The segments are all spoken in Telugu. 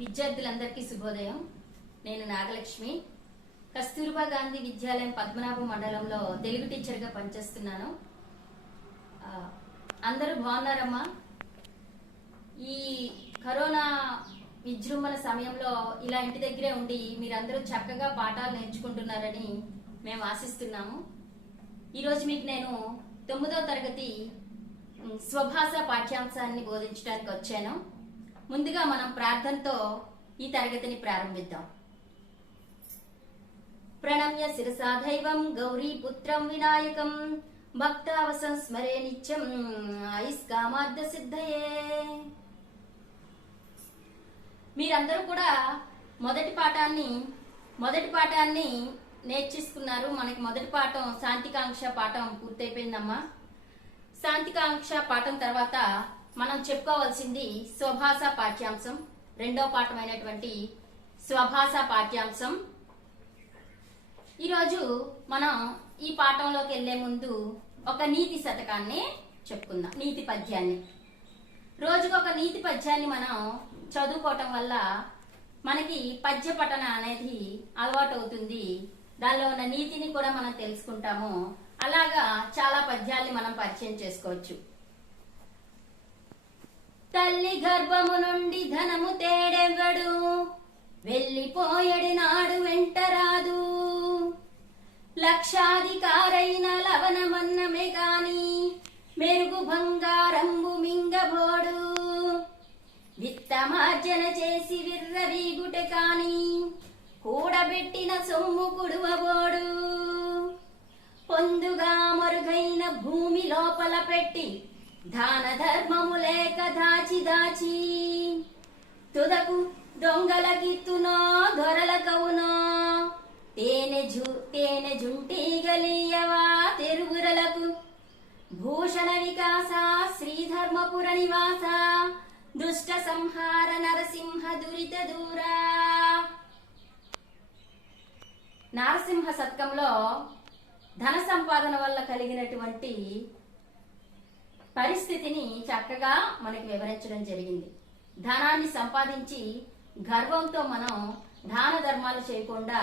విద్యార్థులందరికీ శుభోదయం. నేను నాగలక్ష్మి, కస్తూర్బా గాంధీ విద్యాలయం పద్మనాభ మండలంలో తెలుగు టీచర్గా పనిచేస్తున్నాను. అందరూ బాగున్నారమ్మా? ఈ కరోనా విజృంభణ సమయంలో ఇలా ఇంటి దగ్గరే ఉండి మీరందరూ చక్కగా పాఠాలు నేర్చుకుంటున్నారని మేము ఆశిస్తున్నాము. ఈరోజు మీకు నేను 9వ తరగతి స్వభాష పాఠ్యాంశాన్ని బోధించడానికి వచ్చాను. ముందుగా మనం ప్రార్థనతో ఈ తరగతిని ప్రారంభిద్దాం. ప్రణమ్య శిరసా దైవం గౌరీ పుత్రం వినాయకం భక్తావసం స్మరే నిత్యం ఐస్కామార్థ సిద్ధయే. మీరందరూ కూడా మొదటి పాఠాన్ని నేర్చేసుకున్నారు. మనకి మొదటి పాఠం శాంతికాంక్ష పాఠం పూర్తయిపోయిందమ్మా. శాంతికాంక్ష పాఠం తర్వాత మనం చెప్పుకోవాల్సింది స్వభాష పాఠ్యాంశం, రెండో పాఠమైనటువంటి స్వభాష పాఠ్యాంశం. ఈరోజు మనం ఈ పాఠంలోకి వెళ్లే ముందు ఒక నీతి శతకాన్ని చెప్పుకుందాం, నీతి పద్యాన్ని. రోజుకొక నీతి పద్యాన్ని మనం చదువుకోవటం వల్ల మనకి పద్య పఠన అనేది అలవాటు అవుతుంది. దానిలో ఉన్న నీతిని కూడా మనం తెలుసుకుంటాము. అలాగా చాలా పద్యాల్ని మనం పరిచయం చేసుకోవచ్చు. తల్లి గర్భము నుండి ధనము తేడెవ్వడు, వెళ్ళిపోయడి నాడు వెంటరాదు. లక్షాధికారైన లవణమన్నమే గాని మెరుగు బంగారంబు మింగబోడు. విత్తమార్జన చేసి విర్రవీగుటె కాని కూడబెట్టిన సొమ్ము కుడువబోడు. పొందుగా మరుగైన భూమి లోపల పెట్టి దాన ధర్మము లేక దాచి దాచి తుదకు దొంగల గిత్తునో దొరల కవునో. తేనె జుంటి గలియవా తెరుగురలకు భూషణ వికాస శ్రీధర్మపుర నివాస దుష్ట సంహార నరసింహ దురిత దూరా. నారసింహ శతకంలో ధన సంపాదన వల్ల కలిగినటువంటి పరిస్థితిని చక్కగా మనకి వివరించడం జరిగింది. ధనాన్ని సంపాదించి గర్వంతో మనం దాన ధర్మాలు చేయకుండా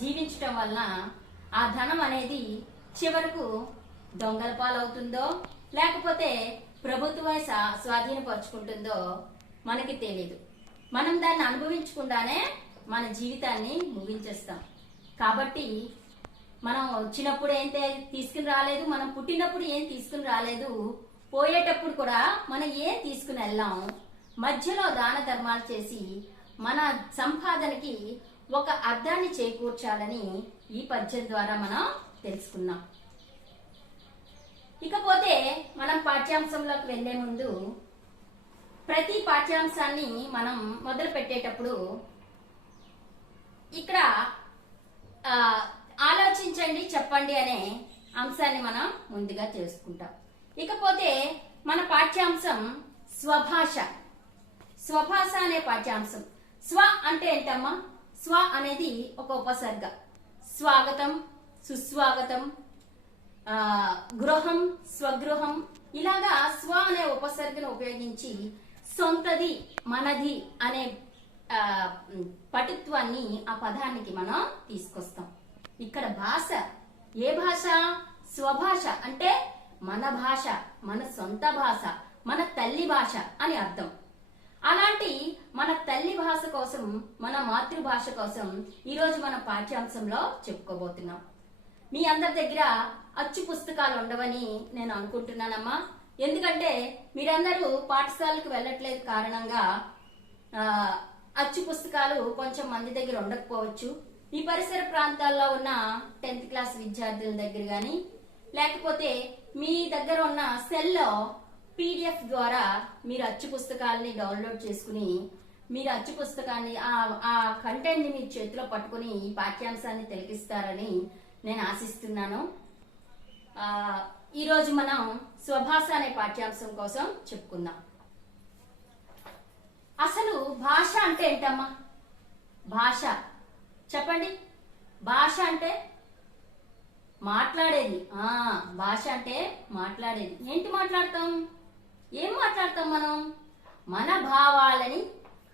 జీవించటం వలన ఆ ధనం అనేది చివరకు దొంగల పాలవుతుందో లేకపోతే ప్రభుత్వమే స్వాధీనపరుచుకుంటుందో మనకి తెలియదు. మనం దాన్ని అనుభవించకుండానే మన జీవితాన్ని ముగించేస్తాం. కాబట్టి మనం వచ్చినప్పుడు ఏం తీసుకుని రాలేదు, మనం పుట్టినప్పుడు ఏం తీసుకుని రాలేదు, పోయేటప్పుడు కూడా మనం ఏం తీసుకుని వెళ్ళాం. మధ్యలో దాన ధర్మాలు చేసి మన సంపాదనకి ఒక అర్థాన్ని చేకూర్చాలని ఈ పద్యం ద్వారా మనం తెలుసుకున్నాం. ఇకపోతే మనం పాఠ్యాంశంలోకి వెళ్లే ముందు ప్రతి పాఠ్యాంశాన్ని మనం మొదలు పెట్టేటప్పుడు ఇక్కడ ఆలోచించండి చెప్పండి అనే అంశాన్ని మనం ముందుగా తెలుసుకుంటాం. ఇకపోతే మన పాఠ్యాంశం స్వభాష. స్వభాష అనే పాఠ్యాంశం. స్వ అంటే ఏంటమ్మా? స్వ అనేది ఒక ఉపసర్గ. స్వాగతం, సుస్వాగతం, గృహం, స్వగృహం, ఇలాగా స్వ అనే ఉపసర్గను ఉపయోగించి సొంతది, మనది అనే పటుత్వాన్ని ఆ పదానికి మనం తీసుకొస్తాం. ఇక్కడ భాష ఏ భాష? స్వభాష అంటే మన భాష, మన సొంత భాష, మన తల్లి భాష అని అర్థం. అలాంటి మన తల్లి భాష కోసం, మన మాతృభాష కోసం ఈరోజు మన పాఠ్యాంశంలో చెప్పుకోబోతున్నాం. మీ అందరి దగ్గర అచ్చు పుస్తకాలు ఉండవని నేను అనుకుంటున్నానమ్మా. ఎందుకంటే మీరందరూ పాఠశాలకు వెళ్ళట్లేదు కారణంగా అచ్చు పుస్తకాలు కొంచెం మంది దగ్గర ఉండకపోవచ్చు. ఈ పరిసర ప్రాంతాల్లో ఉన్న 10th క్లాస్ విద్యార్థుల దగ్గర కానీ లేకపోతే మీ దగ్గర ఉన్న సెల్లో PDF ద్వారా మీరు అచ్చు పుస్తకాలని డౌన్లోడ్ చేసుకుని మీరు అచ్చు పుస్తకాన్ని ఆ కంటెంట్ ని మీ చేతిలో పట్టుకుని ఈ పాఠ్యాంశాన్ని తిలకిస్తారని నేను ఆశిస్తున్నాను. ఈరోజు మనం స్వభాష అనే పాఠ్యాంశం కోసం చెప్పుకుందాం. అసలు భాష అంటే ఏంటమ్మా? భాష చెప్పండి. భాష అంటే మాట్లాడేది. భాష అంటే మాట్లాడేది. ఏంటి మాట్లాడతాం? ఏం మాట్లాడతాం మనం? మన భావాలని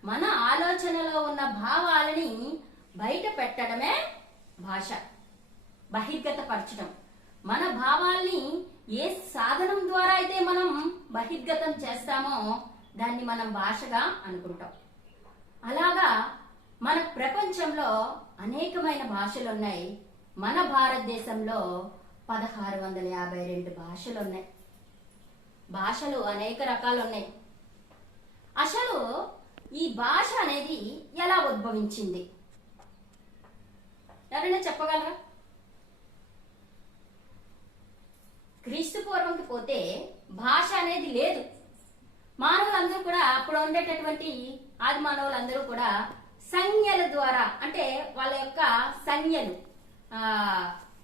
మన ఆలోచనలో ఉన్న భావాలని బయట పెట్టడమే భాష. బహిర్గతపరచడం. మన భావాల్ని ఏ సాధనం ద్వారా అయితే మనం బహిర్గతం చేస్తామో దాన్ని మనం భాషగా అనుకుంటాం. అలాగా మన ప్రపంచంలో అనేకమైన భాషలు ఉన్నాయి. మన భారతదేశంలో 1652 భాషలు ఉన్నాయి. భాషలు అనేక రకాలు ఉన్నాయి. అసలు ఈ భాష అనేది ఎలా ఉద్భవించింది? ఎవరైనా చెప్పగలరా? క్రీస్తు పూర్వంకి పోతే భాష అనేది లేదు. మానవులందరూ కూడా అప్పుడు ఉండేటటువంటి ఆది మానవులందరూ కూడా సంజ్ఞల ద్వారా, అంటే వాళ్ళ యొక్క సంజ్ఞలు,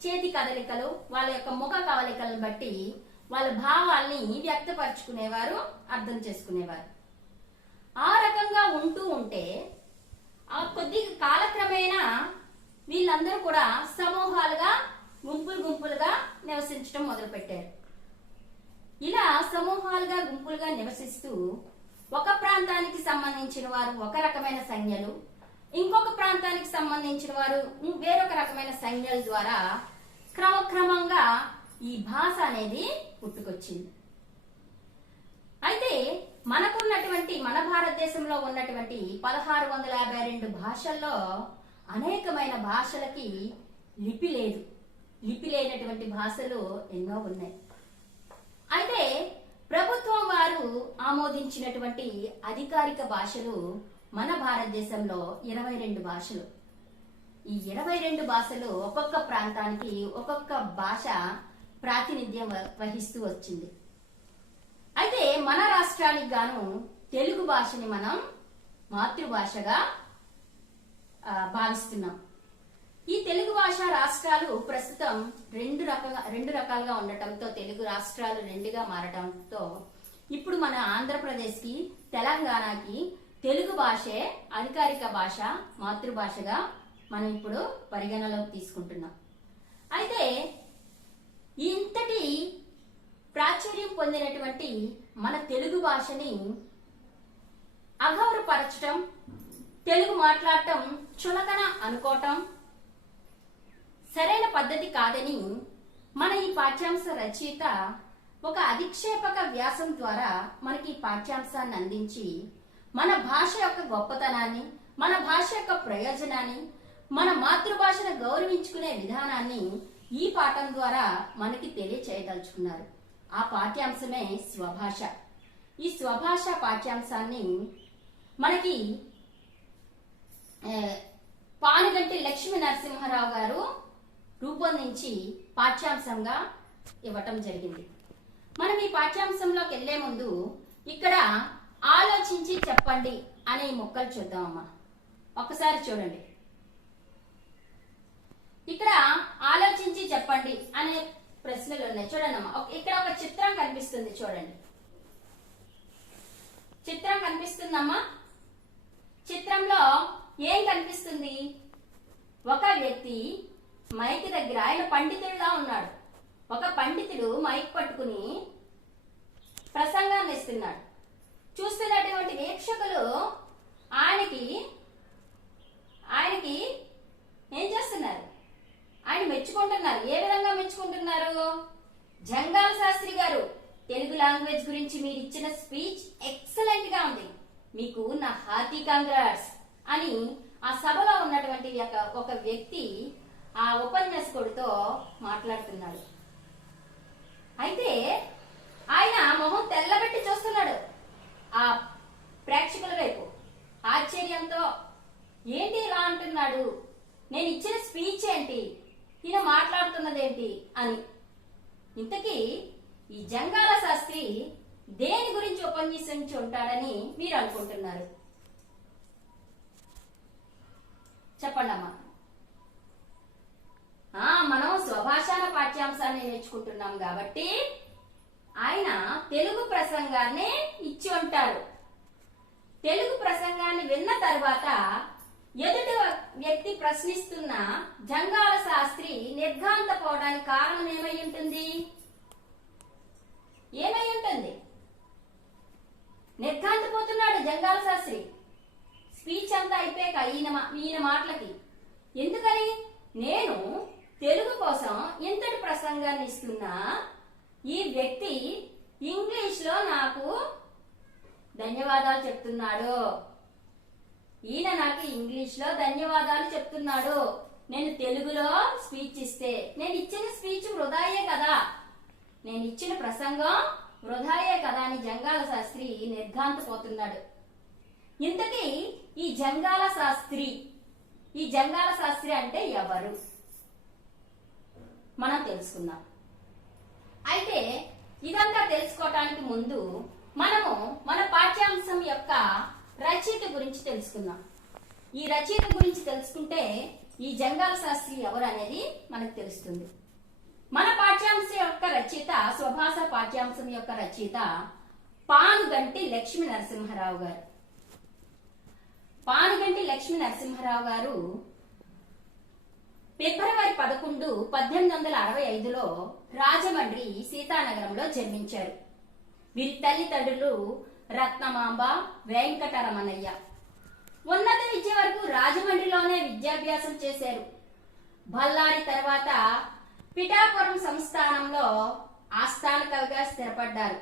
చేతి కదలికలు, వాళ్ళ యొక్క ముఖ కవలికలను బట్టి వాళ్ళ భావాల్ని వ్యక్తపరచుకునేవారు, అర్థం చేసుకునేవారు. ఆ రకంగా ఉంటూ ఉంటే ఆ కొద్ది కాలక్రమేణా వీళ్ళందరూ కూడా సమూహాలుగా, గుంపులుగా నివసించడం మొదలుపెట్టారు. ఇలా సమూహాలుగా, గుంపులుగా నివసిస్తూ ఒక ప్రాంతానికి సంబంధించిన వారు ఒక రకమైన సంజ్ఞలు, ఇంకొక ప్రాంతానికి సంబంధించిన వారు వేరొక రకమైన సంజ్ఞల ద్వారా క్రమక్రమంగా ఈ భాష అనేది పుట్టుకొచ్చింది. అయితే మనకున్నటువంటి, మన భారతదేశంలో ఉన్నటువంటి 1652 భాషల్లో అనేకమైన భాషలకి లిపి లేదు. లిపి లేనటువంటి భాషలు ఎన్నో ఉన్నాయి. అయితే ప్రభుత్వం వారు ఆమోదించినటువంటి అధికారిక భాషలు మన భారతదేశంలో 22 భాషలు. ఈ 22 భాషలు ఒక్కొక్క ప్రాంతానికి ఒక్కొక్క భాష ప్రాతినిధ్యం వహిస్తూ వచ్చింది. అయితే మన రాష్ట్రానికి గాను తెలుగు భాషని మనం మాతృభాషగా భావిస్తున్నాం. ఈ తెలుగు భాష రాష్ట్రాలు ప్రస్తుతం రెండు రకాలుగా ఉండటంతో, తెలుగు రాష్ట్రాలు రెండుగా మారటంతో ఇప్పుడు మన ఆంధ్రప్రదేశ్కి, తెలంగాణకి తెలుగు భాషే అధికారిక భాష, మాతృభాషగా మనం ఇప్పుడు పరిగణలోకి తీసుకుంటున్నాం. అయితే ఇంతటి ప్రాచుర్యం పొందినటువంటి మన తెలుగు భాషని అగౌరవపరచటం, తెలుగు మాట్లాడటం చులకన అనుకోవటం సరైన పద్ధతి కాదని మన ఈ పాఠ్యాంశ రచయిత ఒక అధిక్షేపక వ్యాసం ద్వారా మనకి ఈ పాఠ్యాంశాన్ని అందించి మన భాష యొక్క గొప్పతనాన్ని, మన భాష యొక్క ప్రయోజనాన్ని, మన మాతృభాషను గౌరవించుకునే విధానాన్ని ఈ పాఠం ద్వారా మనకి తెలియచేయదలుచుకున్నారు. ఆ పాఠ్యాంశమే స్వభాష. ఈ స్వభాష పాఠ్యాంశాన్ని మనకి పానుగంటి లక్ష్మీ నరసింహారావు గారు రూపొందించి పాఠ్యాంశంగా ఇవ్వటం జరిగింది. మనం ఈ పాఠ్యాంశంలోకి వెళ్లే ముందు ఇక్కడ ఆలోచించి చెప్పండి అనే మొక్కలు చూద్దామమ్మా. ఒక్కసారి చూడండి. ఇక్కడ ఆలోచించి చెప్పండి అనే ప్రశ్నలు ఉన్నాయి. చూడండి అమ్మా, ఇక్కడ ఒక చిత్రం కనిపిస్తుంది. చూడండి, చిత్రం కనిపిస్తుందమ్మా. చిత్రంలో ఏం కనిపిస్తుంది? ఒక వ్యక్తి మైక్ దగ్గర, ఆయన పండితుడిలా ఉన్నాడు. ఒక పండితుడు మైక్ పట్టుకుని ప్రసంగాన్ని ఇస్తున్నాడు. చూస్తున్నటువంటి వీక్షకులు ఆయనకి ఏం చేస్తున్నారు? ఆయన మెచ్చుకుంటున్నారు. ఏ విధంగా మెచ్చుకుంటున్నారు? జంగాల శాస్త్రి గారు, తెలుగు లాంగ్వేజ్ గురించి మీరు ఇచ్చిన స్పీచ్ ఎక్సలెంట్ గా ఉంది, మీకు నా హార్టీ కంగ్రాట్స్ అని ఆ సభలో ఉన్నటువంటి ఒక వ్యక్తి ఆ ఉపన్యాసకుడితో మాట్లాడుతున్నాడు. అయితే ఆయన మొహం తెల్లబెట్టి చూస్తున్నాడు ఆ ప్రేక్షకుల వైపు ఆశ్చర్యంతో. ఏంటి ఇలా అంటున్నాడు? నేను ఇచ్చిన స్పీచ్ ఏంటి, ఈయన మాట్లాడుతున్నదేంటి అని. ఇంతకీ ఈ జంగాల శాస్త్రి దేని గురించి ఉపన్యసించి ఉంటాడని మీరు అనుకుంటున్నారు? చెప్పండి అమ్మా. మనం స్వభాషణ పాఠ్యాంశాన్ని నేర్చుకుంటున్నాం కాబట్టి ఆయన తెలుగు ప్రసంగాన్ని ఇచ్చి ఉంటారు. తెలుగు ప్రసంగాన్ని విన్న తర్వాత ఎదుటి వ్యక్తి ప్రశ్నిస్తున్న జంగాల శాస్త్రి నిర్ఘాంతపోవడానికి కారణం ఏమై ఉంటుంది? నిర్ఘాంతపోతున్నాడు జంగాల శాస్త్రి. స్పీచ్ అంతా అయిపోయాక ఈయన మాటలకి ఎందుకని నేను తెలుగు కోసం ఎంతటి ప్రసంగాన్ని ఇస్తున్నా ఈ వ్యక్తి ఇంగ్లీష్ లో నాకు ధన్యవాదాలు చెప్తున్నాడు. ఈయన నాకు ఇంగ్లీష్ లో ధన్యవాదాలు చెప్తున్నాడు. నేను తెలుగులో స్పీచ్ ఇస్తే నేను ఇచ్చిన స్పీచ్ వృధాయే కదా, నేను ఇచ్చిన ప్రసంగం వృధాయే కదా అని జంగాల శాస్త్రి నిర్ఘాంతపోతున్నాడు. ఇంతకీ ఈ జంగాల శాస్త్రి అంటే ఎవరు మనం తెలుసుకుందాం. అయితే ఇదంతా తెలుసుకోవటానికి ముందు మనము మన పాఠ్యాంశం యొక్క రచయిత గురించి తెలుసుకుందాం. ఈ రచయిత గురించి తెలుసుకుంటే ఈ జంగాల శాస్త్రి ఎవరు అనేది మనకు తెలుస్తుంది. మన పాఠ్యాంశం యొక్క రచయిత, స్వభాష పాఠ్యాంశం యొక్క రచయిత పానుగంటి లక్ష్మీ నరసింహారావు గారు. పానుగంటి లక్ష్మీ నరసింహారావు గారు ఫిబ్రవరి 11, 1865లో రాజమండ్రి సీతానగరంలో జన్మించారు. వీరి తల్లిదండ్రులు రత్నమాంబ, వెంకటరమణయ్య. ఉన్నత విద్య వరకు రాజమండ్రిలోనే విద్యాభ్యాసం చేశారు. బళ్ళారి తర్వాత పిఠాపురం సంస్థానంలో ఆస్థాన కవిగా స్థిరపడ్డారు.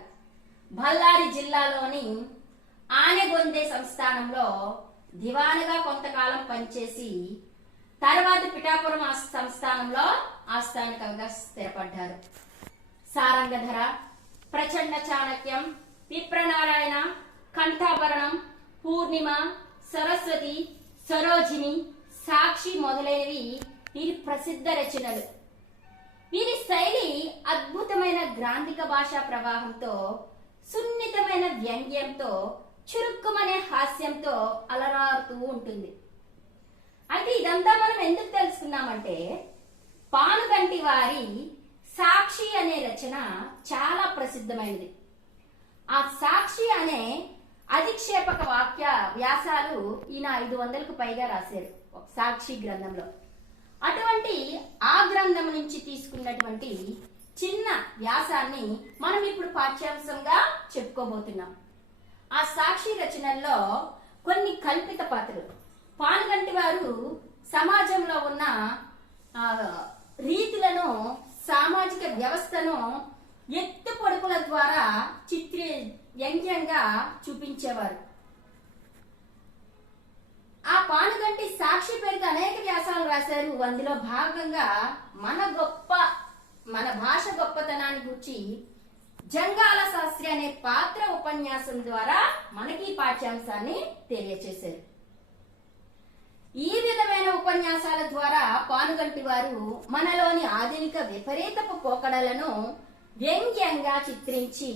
బళ్ళారి జిల్లాలోని ఆనెగొందే సంస్థానంలో దివానుగా కొంతకాలం పనిచేసి తర్వాత పిఠాపురం సంస్థానంలో ఆస్థాన కవిగా స్థిరపడ్డారు. సారంగధర, ప్రచండ చాణక్యం, విప్రనారాయణ, కంఠాభరణం, పూర్ణిమ, సరస్వతి, సరోజిని, సాక్షి మొదలైనవి వీరి ప్రసిద్ధ రచనలు. వీరి శైలి అద్భుతమైన గ్రాంధిక భాషా ప్రవాహంతో, సున్నితమైన వ్యంగ్యంతో, చురుక్కుమనే హాస్యంతో అలరారుతూ ఉంటుంది. అయితే ఇదంతా మనం ఎందుకు తెలుసుకున్నామంటే పానుగంటి వారి సాక్షి అనే రచన చాలా ప్రసిద్ధమైనది. ఆ సాక్షి అనే అధిక్షేపక వ్యాసాలు ఈయన 500కు పైగా రాశారు సాక్షి గ్రంథంలో. అటువంటి ఆ గ్రంథం నుంచి తీసుకున్నటువంటి చిన్న వ్యాసాన్ని మనం ఇప్పుడు పాఠ్యాంశంగా చెప్పుకోబోతున్నాం. ఆ సాక్షి రచనల్లో కొన్ని కల్పిత పాత్రలు. పానుగంటి వారు సమాజంలో ఉన్న రీతులను, సామాజిక వ్యవస్థను ఎత్తు పొడుపుల ద్వారా వ్యంగ్యంగా చూపించేవారు. ఆ పానుగంటి సాక్షి పేరుతో అనేక వ్యాసాలు రాశారు. అందులో భాగంగా మన భాష గొప్పతనాన్ని గురించి జంగాల శాస్త్రి అనే పాత్ర ఉపన్యాసం ద్వారా మనకి పాఠ్యాంశాన్ని తెలియచేశారు. ఈ విధమైన ఉపన్యాసాల ద్వారా పానుగంటి వారు మనలోని ఆధునిక విపరీతపు పోకడలను వ్యంగ్యంగా చిత్రించి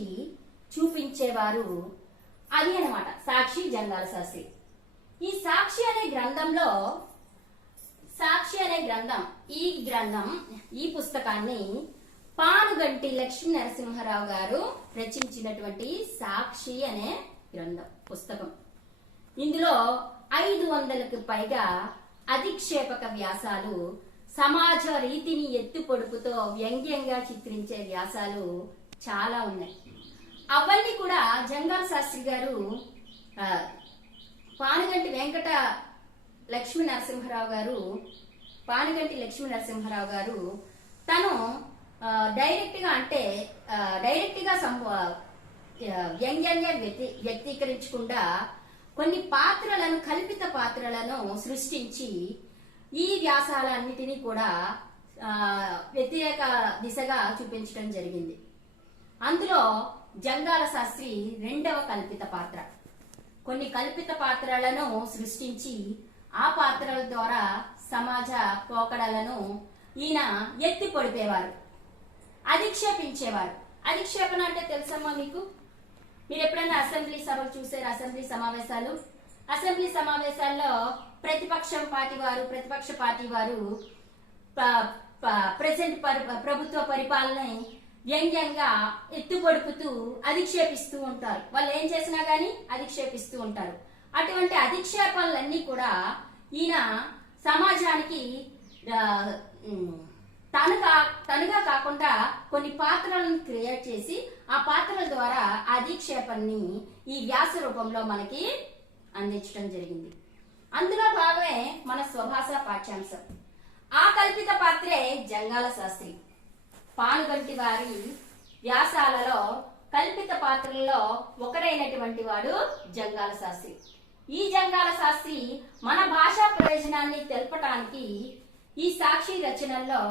చూపించేవారు. అది అన్నమాట సాక్షి, జంగాల శాస్త్రి. ఈ సాక్షి అనే గ్రంథం ఈ పుస్తకాన్ని పానుగంటి లక్ష్మీ నరసింహారావు గారు రచించినటువంటి సాక్షి అనే పుస్తకం. ఇందులో 500కు పైగా అధిక్షేపక వ్యాసాలు, సమాజ రీతిని ఎత్తు పొడుపుతో వ్యంగ్యంగా చిత్రించే వ్యాసాలు చాలా ఉన్నాయి. అవన్నీ కూడా జంగాల శాస్త్రి గారు పానుగంటి లక్ష్మీ నరసింహారావు గారు తను డైరెక్ట్ గా వ్యంగ్యంగా వ్యక్తీకరించకుండా కొన్ని కల్పిత పాత్రలను సృష్టించి ఈ వ్యాసాలన్నిటినీ కూడా వ్యతిరేక దిశగా చూపించడం జరిగింది. అందులో జంగాల శాస్త్రి రెండవ కల్పిత పాత్ర. కొన్ని కల్పిత పాత్రలను సృష్టించి ఆ పాత్రల ద్వారా సమాజ పోకడలను ఈయన ఎత్తి పొడిపేవారు, అధిక్షేపించేవారు. అధిక్షేపణ అంటే తెలుసమ్మా మీకు? మీరు ఎప్పుడైనా అసెంబ్లీ సభలు చూసారు? అసెంబ్లీ సమావేశాల్లో ప్రతిపక్ష పార్టీ వారు ప్రెసెంట్ ప్రభుత్వ పరిపాలన వ్యంగ్యంగా ఎత్తుపొడుపుతూ అధిక్షేపిస్తూ ఉంటారు. వాళ్ళు ఏం చేసినా గానీ అధిక్షేపిస్తూ ఉంటారు. అటువంటి అధిక్షేపణలన్నీ కూడా ఈయన సమాజానికి తనుగా కాకుండా కొన్ని పాత్రలను క్రియేట్ చేసి ఆ పాత్రల ద్వారా అధిక్షేపాన్ని ఈ వ్యాస రూపంలో మనకి అందించడం జరిగింది. అందులో భాగమే మన స్వభాష పాఠ్యాంశం. ఆ కల్పిత పాత్రే జంగాల శాస్త్రి. పానుగంటి వారి వ్యాసాలలో కల్పిత పాత్రలలో ఒకరైనటువంటి వాడు జంగాల శాస్త్రి. ఈ జంగాల శాస్త్రి మన భాషా ప్రయోజనాన్ని తెలపటానికి ఈ సాక్షి రచనల్లో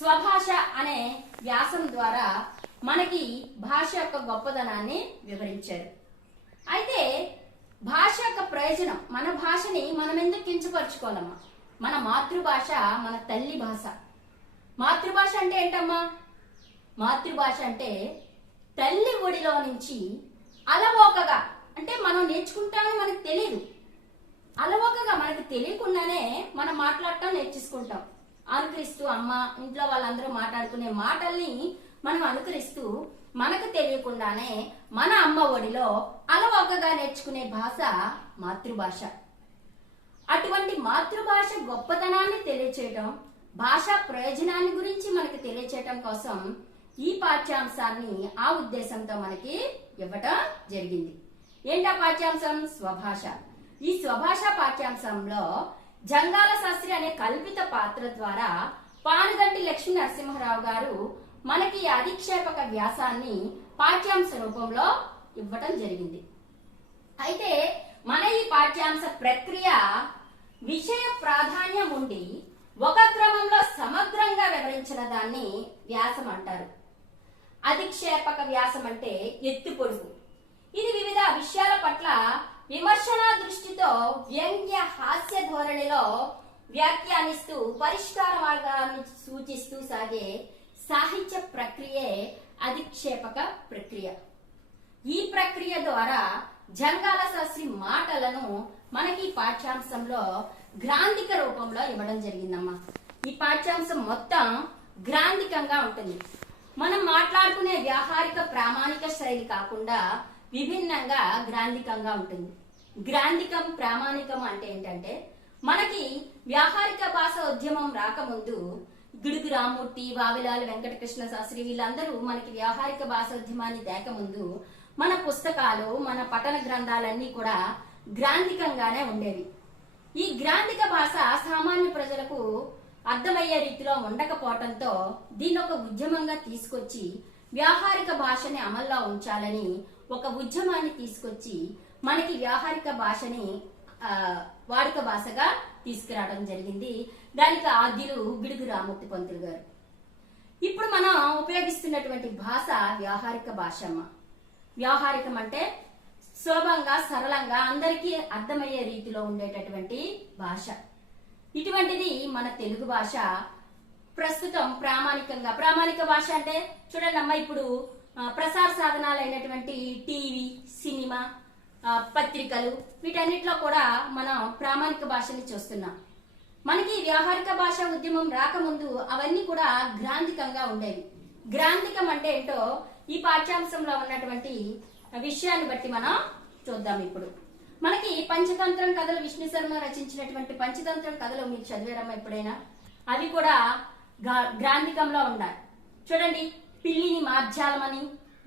స్వభాష అనే వ్యాసం ద్వారా మనకి భాష యొక్క గొప్పదనాన్ని వివరించారు. అయితే భాష యొక్క ప్రయోజనం, మన భాషని మనం ఎందుకు కించపరుచుకోవాలమ్మా? మన మాతృభాష మన తల్లి భాష. మాతృభాష అంటే ఏంటమ్మా? మాతృభాష అంటే తల్లి ఒడిలో నుంచి అలవోకగా, అంటే మనం నేర్చుకుంటామని మనకు తెలియదు, అలవోకగా మనకు తెలియకుండానే మనం మాట్లాడటం నేర్చేసుకుంటాం. అనుకరిస్తూ అమ్మ, ఇంట్లో వాళ్ళందరూ మాట్లాడుకునే మాటల్ని మనం అనుకరిస్తూ మనకు తెలియకుండానే మన అమ్మ ఒడిలో అలవోకగా నేర్చుకునే భాష మాతృభాష. అటువంటి మాతృభాష గొప్పతనాన్ని తెలియచేయటం, భాషా ప్రయోజనాన్ని గురించి మనకి తెలియచేయటం కోసం ఈ పాఠ్యాంశాన్ని ఆ ఉద్దేశంతో మనకి ఇవ్వటం జరిగింది. ఏంటా పాఠ్యాంశం? స్వభాష. ఈ స్వభాష పాఠ్యాంశంలో జంగాల శాస్త్రి అనే కల్పిత పాత్ర ద్వారా పానుగంటి లక్ష్మీ నరసింహారావు గారు మనకి అధిక్షేపక వ్యాసాన్ని పాఠ్యాంశ రూపంలో ఇవ్వటం జరిగింది. అయితే మన ఈ పాఠ్యాంశ ప్రక్రియ విషయ ప్రాధాన్యం ఉండి ఒక క్రమంలో సమగ్రంగా వివరించిన దాన్ని వ్యాసం అంటారు. అధిక్షేపక వ్యాసం అంటే ఎత్తు పొడుగు. ఇది వివిధ విషయాల పట్ల విమర్శనా దృష్టితో వ్యంగ్య హాస్య ధోరణిలో వ్యాఖ్యానిస్తూ పరిష్కార మార్గాన్ని సూచిస్తూ సాగే సాహిత్య ప్రక్రియే అధిక్షేపక ప్రక్రియ. ఈ ప్రక్రియ ద్వారా జంగాల శాస్త్రి మాటలను మనకి పాఠ్యాంశంలో గ్రాంధిక రూపంలో ఇవ్వడం జరిగిందమ్మా. ఈ పాఠ్యాంశం మొత్తం గ్రాంధికంగా ఉంటుంది. మనం మాట్లాడుకునే వ్యావహారిక ప్రామాణిక శైలి కాకుండా విభిన్నంగా గ్రాంధికంగా ఉంటుంది. గ్రాంధికం, ప్రామాణికం అంటే ఏంటంటే, మనకి వ్యావహారిక భాష ఉద్యమం రాకముందు గిడుగు రామ్మూర్తి, వావిలాల వెంకటకృష్ణ శాస్త్రి వీళ్ళందరూ మనకి వ్యావహారిక భాష ఉద్యమాన్ని దేకముందు మన పుస్తకాలు, మన పఠన గ్రంథాలన్నీ కూడా గ్రాంధికంగానే ఉండేవి. ఈ గ్రాంధిక భాష సామాన్య ప్రజలకు అర్థమయ్యే రీతిలో ఉండకపోవడంతో దీన్ని ఒక ఉద్యమంగా తీసుకొచ్చి వ్యావహారిక భాషని అమల్లో ఉంచాలని ఒక ఉద్యమాన్ని తీసుకొచ్చి మనకి వ్యావహారిక భాషని వాడుక భాషగా తీసుకురావడం జరిగింది. దానికి ఆద్యులు గిడుగు రామ్మూర్తి పంతులు గారు. ఇప్పుడు మనం ఉపయోగిస్తున్నటువంటి భాష వ్యావహారిక భాష అమ్మ. వ్యావహారికం అంటే సులభంగా, సరళంగా, అందరికీ అర్థమయ్యే రీతిలో ఉండేటటువంటి భాష. ఇటువంటిది మన తెలుగు భాష. ప్రస్తుతం ప్రామాణిక భాష అంటే చూడండి అమ్మ, ఇప్పుడు ప్రసార సాధనాలు అయినటువంటి టీవీ, సినిమా, పత్రికలు వీటన్నిటిలో కూడా మనం ప్రామాణిక భాషని చూస్తున్నాం. మనకి వ్యావహారిక భాష ఉద్యమం రాకముందు అవన్నీ కూడా గ్రాంధికంగా ఉండేవి. గ్రాంధికం అంటే ఏంటో ఈ పాఠ్యాంశంలో ఉన్నటువంటి విషయాన్ని బట్టి మనం చూద్దాం. ఇప్పుడు మనకి పంచతంత్రం కథలు విష్ణు శర్మ రచించినటువంటి పంచతంత్రం కథలు మీరు చదివారమ్మా ఎప్పుడైనా? అవి కూడా గ్రాంధికంలో ఉన్నాయి. చూడండి, పిల్లిని మార్జాలమని,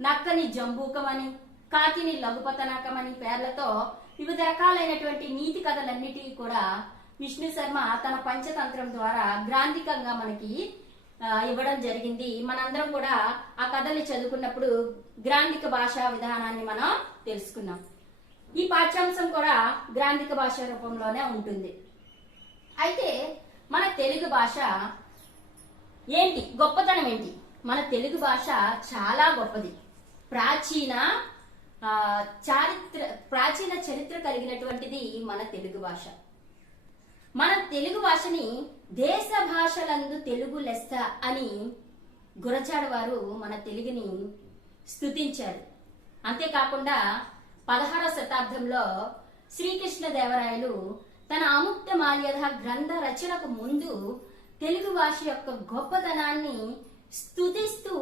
నక్కని జంబూకమని, కాకిని లఘుపతనాకమని పేర్లతో వివిధ రకాలైనటువంటి నీతి కథలన్నిటికీ కూడా విష్ణు శర్మ తన పంచతంత్రం ద్వారా గ్రాంధికంగా మనకి ఇవ్వడం జరిగింది. మనందరం కూడా ఆ కథల్ని చదువుకున్నప్పుడు గ్రాంధిక భాషా విధానాన్ని మనం తెలుసుకున్నాం. ఈ పాఠ్యాంశం కూడా గ్రాంధిక భాష రూపంలోనే ఉంటుంది. అయితే మన తెలుగు భాష ఏంటి, గొప్పతనం ఏంటి? మన తెలుగు భాష చాలా గొప్పది. ప్రాచీన చరిత్ర కలిగినటువంటిది మన తెలుగు భాష. మన తెలుగు భాషని దేశ భాషలందు తెలుగు లెస్స అని గురజాడ వారు మన తెలుగుని స్తుతించారు. అంతేకాకుండా 16వ శతాబ్దంలో శ్రీకృష్ణదేవరాయలు తన అముక్త మాల్యద గ్రంథ రచనకు ముందు తెలుగు భాష యొక్క గొప్పతనాన్ని స్తుతిస్తూ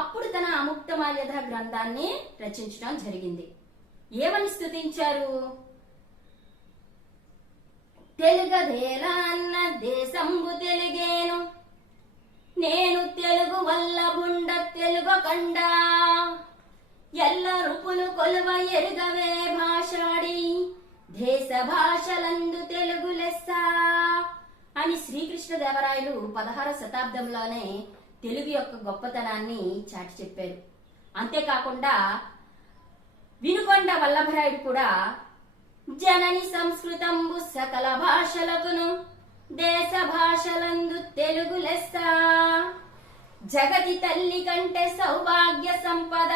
అప్పుడు తన అముక్త మాల్యద గ్రంథాన్ని రచించడం జరిగింది. ఏమని స్తుతించారు? తెలుగదేల అన్న దేశంబు తెలుగేను, నేను తెలుగు వల్ల బుండ తెలుగు కండ, ఎల్ల రుపులు కొలువ ఎరుగవే భాషాడి, దేశ భాషలందు తెలుగు లెస్స అని శ్రీకృష్ణదేవరాయలు 16వ శతాబ్దంలోనే తెలుగు యొక్క గొప్పతనాన్ని చాటి చెప్పారు. అంతేకాకుండా వినుకొండ వల్లభరాయుడు కూడా జనని సంస్కృతంబు సకల భాషలకును దేశ భాషలందు తెలుగు లెస్స, జగతి తల్లి కంటే సౌభాగ్య సంపద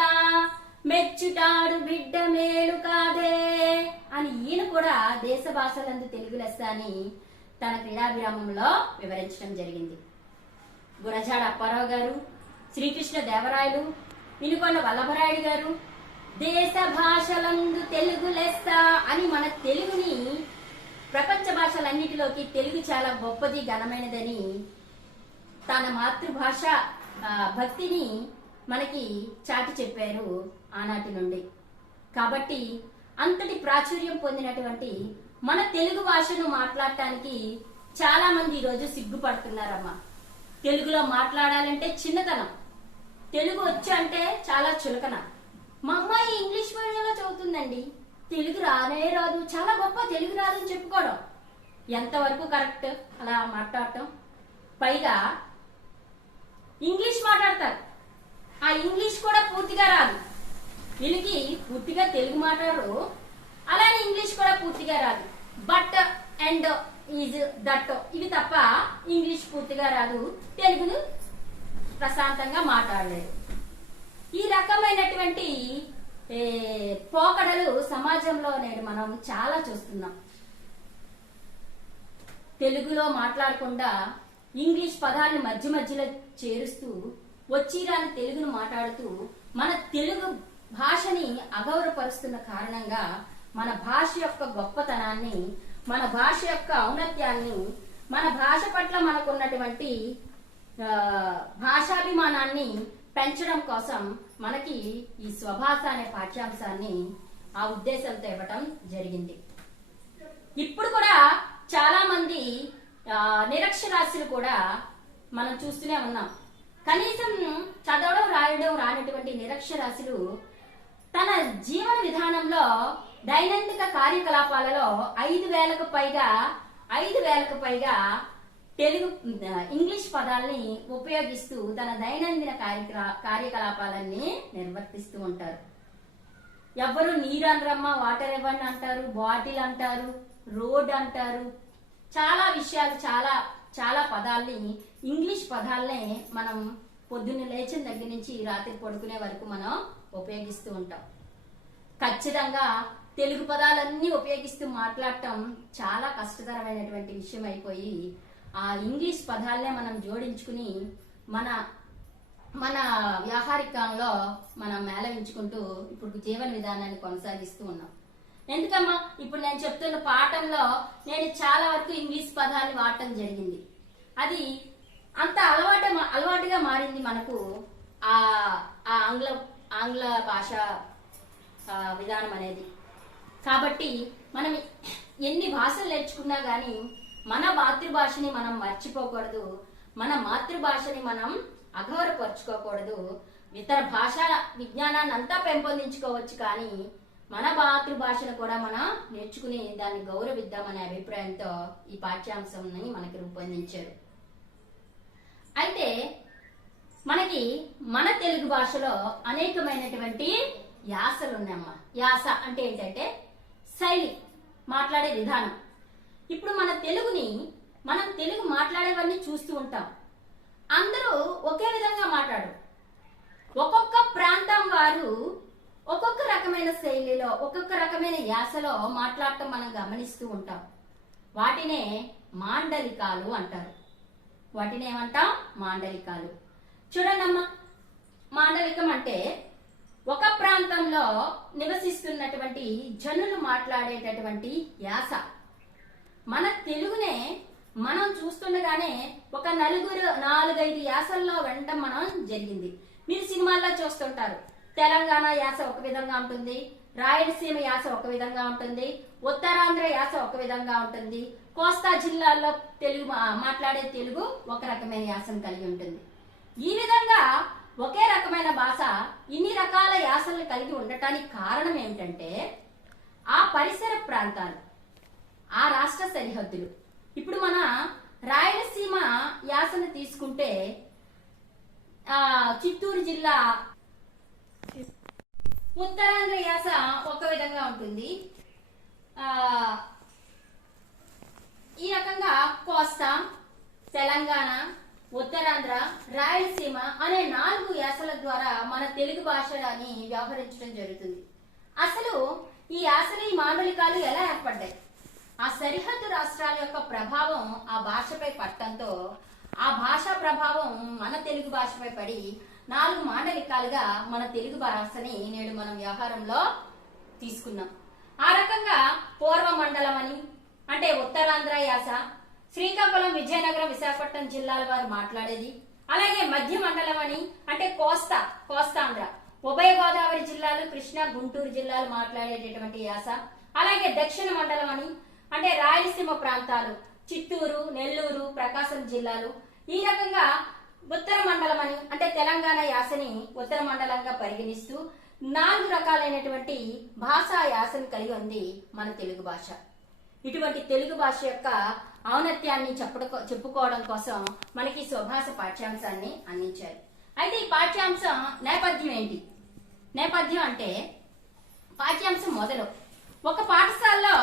మెచ్చుటాడు బిడ్డ మేలు కాదే అని ఈయన కూడా దేశ భాషలందు తెలుగు లెస్స అని తన క్రీడాభిరామంలో వివరించడం జరిగింది. గురజాడ అప్పారావు గారు, శ్రీకృష్ణ దేవరాయలు, వినుకొండ వల్లభరాయుడు గారు దేశ భాషలందు తెలుగు లెస్స అని మన తెలుగుని ప్రపంచ భాషలన్నిటిలోకి తెలుగు చాలా గొప్పది, ఘనమైనదని తన మాతృభాష భక్తిని మనకి చాటి చెప్పారు ఆనాటి నుండి. కాబట్టి అంతటి ప్రాచుర్యం పొందినటువంటి మన తెలుగు భాషను మాట్లాడటానికి చాలా మంది ఈరోజు సిగ్గుపడుతున్నారమ్మా. తెలుగులో మాట్లాడాలంటే చిన్నతనం, తెలుగు వచ్చు అంటే చాలా చులకన. మా అమ్మాయి ఇంగ్లీష్ మీడియంలో చదువుతుందండి, తెలుగు రానే రాదు, చాలా గొప్ప తెలుగు రాదని చెప్పుకోవడం ఎంతవరకు కరెక్ట్? అలా మాట్లాడటం. పైగా ఇంగ్లీష్ మాట్లాడతారు, ఆ ఇంగ్లీష్ కూడా పూర్తిగా రాదు. వీళ్ళకి పూర్తిగా తెలుగు మాట్లాడరు, అలానే ఇంగ్లీష్ కూడా పూర్తిగా రాదు. బట్ అండ్ ఈజ్ దట్ ఇవి తప్ప ఇంగ్లీష్ పూర్తిగా రాదు, తెలుగును ప్రశాంతంగా మాట్లాడలేరు. ఈ రకమైనటువంటి పోకడలు సమాజంలో నేడు మనం చాలా చూస్తున్నాం. తెలుగులో మాట్లాడకుండా ఇంగ్లీష్ పదాలను మధ్య మధ్యలో చేరుస్తూ వచ్చిరాని తెలుగును మాట్లాడుతూ మన తెలుగు భాషని అగౌరవపరుస్తున్న కారణంగా మన భాష యొక్క గొప్పతనాన్ని, మన భాష యొక్క ఔన్నత్యాన్ని, మన భాష పట్ల మనకున్నటువంటి భాషాభిమానాన్ని పెంచడం కోసం మనకి ఈ స్వభాష అనే పాఠ్యాంశాన్ని ఆ ఉద్దేశంతో ఇవ్వటం జరిగింది. ఇప్పుడు కూడా చాలా మంది నిరక్షరాస్యులు కూడా మనం చూస్తూనే ఉన్నాం. కనీసం చదవడం రాయడం రానటువంటి నిరక్షరాస్యులు తన జీవన విధానంలో దైనందిక కార్యకలాపాలలో 5,000కు పైగా తెలుగు ఇంగ్లీష్ పదాలని ఉపయోగిస్తూ తన దైనందిన కార్యకలాపాలన్నీ నిర్వర్తిస్తూ ఉంటారు. ఎవ్వరు నీరు అనరమ్మా, వాటర్ ఇవ్వండి అంటారు, బాటిల్ అంటారు, రోడ్ అంటారు. చాలా విషయాలు, చాలా పదాల్ని, ఇంగ్లీష్ పదాలనే మనం పొద్దున్న లేచిన దగ్గర నుంచి రాత్రి పడుకునే వరకు మనం ఉపయోగిస్తూ ఉంటాం. ఖచ్చితంగా తెలుగు పదాలన్నీ ఉపయోగిస్తూ మాట్లాడటం చాలా కష్టతరమైనటువంటి విషయం అయిపోయి ఆ ఇంగ్లీష్ పదాలనే మనం జోడించుకుని మన వ్యవహారికంలో మనం మేళవించుకుంటూ ఇప్పుడు జీవన విధానాన్ని కొనసాగిస్తూ ఉన్నాం. ఎందుకమ్మా, ఇప్పుడు నేను చెప్తున్న పాఠంలో నేను చాలా వరకు ఇంగ్లీష్ పదాలు వాడటం జరిగింది. అది అంత అలవాటుగా మారింది మనకు ఆ ఆంగ్ల భాష విధానం అనేది. కాబట్టి మనం ఎన్ని భాషలు నేర్చుకున్నా గానీ మన మాతృభాషని మనం మర్చిపోకూడదు, మన మాతృభాషని మనం అగౌరవపరుచుకోకూడదు. ఇతర భాషల విజ్ఞానాన్ని అంతా పెంపొందించుకోవచ్చు, కానీ మన మాతృభాషను కూడా మనం నేర్చుకుని దాన్ని గౌరవిద్దామనే అభిప్రాయంతో ఈ పాఠ్యాంశాన్ని మనకి రూపొందించారు. అయితే మనకి మన తెలుగు భాషలో అనేకమైనటువంటి యాసలు ఉన్నాయమ్మా. యాస అంటే ఏంటంటే శైలి, మాట్లాడే విధానం. ఇప్పుడు మనం తెలుగు మాట్లాడేవన్నీ చూస్తూ ఉంటాం. అందరూ ఒకే విధంగా మాట్లాడరు. ఒక్కొక్క ప్రాంతం వారు ఒక్కొక్క రకమైన శైలిలో, ఒక్కొక్క రకమైన యాసలో మాట్లాడటం మనం గమనిస్తూ ఉంటాం. వాటినే మాండలికాలు అంటారు. వాటిని ఏమంటాం? మాండలికాలు. చూడండమ్మా, మాండలికం అంటే ఒక ప్రాంతంలో నివసిస్తున్నటువంటి జనులు మాట్లాడేటటువంటి యాస. మన తెలుగునే మనం చూస్తుండగానే ఒక 4-5 యాసల్లో వినటం మనం జరిగింది. మీరు సినిమాల్లో చూస్తుంటారు. తెలంగాణ యాస ఒక విధంగా ఉంటుంది, రాయలసీమ యాస ఒక విధంగా ఉంటుంది, ఉత్తరాంధ్ర యాస ఒక విధంగా ఉంటుంది, కోస్తా జిల్లాల్లో మాట్లాడే తెలుగు ఒక రకమైన యాసను కలిగి ఉంటుంది. ఈ విధంగా ఒకే రకమైన భాష ఇన్ని రకాల యాసలను కలిగి ఉండటానికి కారణం ఏమిటంటే ఆ పరిసర ప్రాంతాలు, సరిహద్దులు. ఇప్పుడు మన రాయలసీమ యాసను తీసుకుంటే చిత్తూరు జిల్లా, ఉత్తరాంధ్ర యాస ఒక విధంగా ఉంటుంది. ఈ రకంగా కోస్తా, తెలంగాణ, ఉత్తరాంధ్ర, రాయలసీమ అనే 4 యాసల ద్వారా మన తెలుగు భాషని వ్యవహరించడం జరుగుతుంది. అసలు ఈ యాసలు, ఈ మాండలికాలు ఎలా ఏర్పడ్డాయి? ఆ సరిహద్దు రాష్ట్రాల యొక్క ప్రభావం ఆ భాషపై పట్టడంతో ఆ భాషా ప్రభావం మన తెలుగు భాషపై పడి 4 మాండలికాలుగా మన తెలుగు భాషని నేడు మనం వ్యవహారంలో తీసుకున్నాం. ఆ రకంగా పూర్వ మండలం అని అంటే ఉత్తరాంధ్ర యాస, శ్రీకాకుళం, విజయనగరం, విశాఖపట్నం జిల్లాల వారు మాట్లాడేది. అలాగే మధ్య మండలం అని అంటే కోస్తాంధ్ర, ఉభయ గోదావరి జిల్లాలు, కృష్ణా, గుంటూరు జిల్లాలు మాట్లాడేటటువంటి యాస. అలాగే దక్షిణ మండలం అని అంటే రాయలసీమ ప్రాంతాలు, చిత్తూరు, నెల్లూరు, ప్రకాశం జిల్లాలు. ఈ రకంగా ఉత్తర మండలం అని అంటే తెలంగాణ యాసని ఉత్తర మండలంగా పరిగణిస్తూ 4 రకాలైనటువంటి భాషా యాసను కలిగి ఉంది మన తెలుగు భాష. ఇటువంటి తెలుగు భాష యొక్క ఔన్నత్యాన్ని చెప్పుకోవడం కోసం మనకి స్వభాష పాఠ్యాంశాన్ని అందించారు. అయితే ఈ పాఠ్యాంశం నేపథ్యం ఏంటి? నేపథ్యం అంటే పాఠ్యాంశం మొదలు ఒక పాఠశాలలో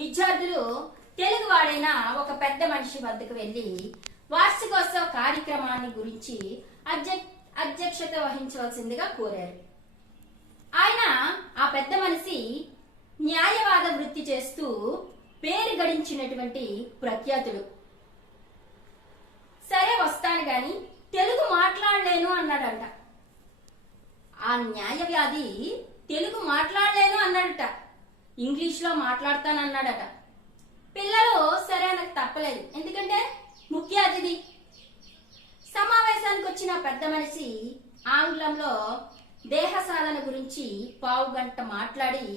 విద్యార్థులు తెలుగు వాడైన ఒక పెద్ద మనిషి వద్దకు వెళ్లి వార్షికోత్సవ కార్యక్రమాన్ని గురించి అధ్యక్షత వహించవలసిందిగా కోరారు. ఆయన ఆ పెద్ద మనిషి న్యాయవాద వృత్తి చేస్తూ పేరు గడించినటువంటి ప్రఖ్యాతుడు. సరే వస్తాను గాని తెలుగు మాట్లాడలేను అన్నాడంట. ఆ న్యాయవాది తెలుగు మాట్లాడలేను అన్నాడట, ఇంగ్లీష్ లో మాట్లాడతానన్నాడట. పిల్లలు సరే నాకు తప్పలేదు, ఎందుకంటే ముఖ్య అతిథి. సమావేశానికి వచ్చిన పెద్ద మనిషి ఆంగ్లంలో దేహ సాధన గురించి పావుగంట మాట్లాడి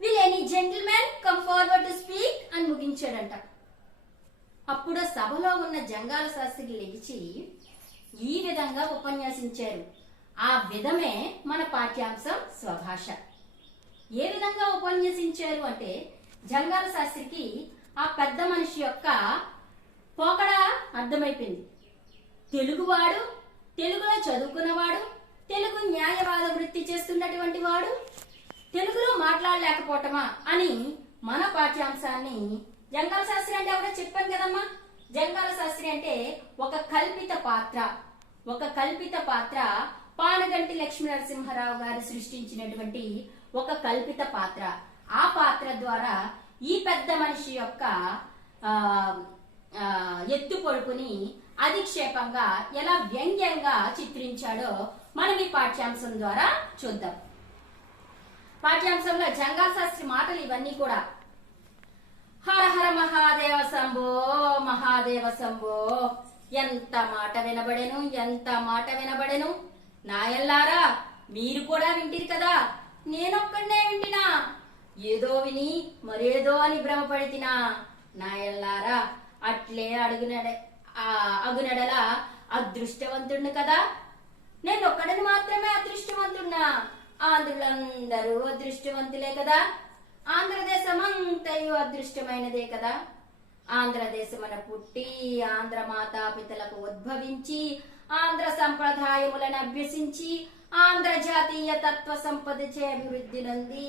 will any gentlemen come forward to speak అని ముగించాడంట. అప్పుడు సభలో ఉన్న జంగాల శాస్త్రి లేచి ఈ విధంగా ఉపన్యాసించారు. ఆ విధమే మన పాఠ్యాంశం స్వభాష. ఏ విధంగా ఉపన్యసించారు అంటే జంగాల శాస్త్రికి ఆ పెద్ద మనిషి యొక్క పోకడ అర్థమైపోయింది. తెలుగువాడు, తెలుగులో చదువుకున్నవాడు, తెలుగు న్యాయవాద వృత్తి చేస్తున్నటువంటి వాడు తెలుగులో మాట్లాడలేకపోవటమా అని మన పాఠ్యాంశాన్ని జంగాల శాస్త్రి అంటే ఎవరో చెప్పాను కదమ్మా. జంగాల శాస్త్రి అంటే ఒక కల్పిత పాత్ర పానగంటి లక్ష్మీ నరసింహారావు గారు సృష్టించినటువంటి ఒక కల్పిత పాత్ర. ఆ పాత్ర ద్వారా ఈ పెద్ద మనిషి యొక్క ఎత్తు పొడుపుని అధిక్షేపంగా ఎలా వ్యంగ్యంగా చిత్రించాడో మనం ఈ పాఠ్యాంశం ద్వారా చూద్దాం. పాఠ్యాంశంలో జంగాల శాస్త్రి మాటలు ఇవన్నీ కూడా. హర హర మహాదేవ శంభో, మహాదేవ శంభో. ఎంత మాట వినబడెను. నాయల్లారా మీరు కూడా వింటిరి కదా, నేనొక్కడనే వింటినా, ఏదో విని మరేదో అని భ్రమపడితినా. నాయల్లారా అట్లే అగునడలా అదృష్టవంతుడిని కదా, నేను ఒక్కడిని మాత్రమే అదృష్టవంతుడినా, ఆంధ్రులందరూ అదృష్టవంతులే కదా, ఆంధ్రదేశమంతయు అదృష్టమైనదే కదా. ఆంధ్రదేశమున పుట్టి ఆంధ్ర మాతాపితలకు ఉద్భవించి ఆంధ్ర సంప్రదాయములను అభ్యసించి ఆంధ్ర జాతీయ తత్వ సంపదచే అభివృద్ధి నొంది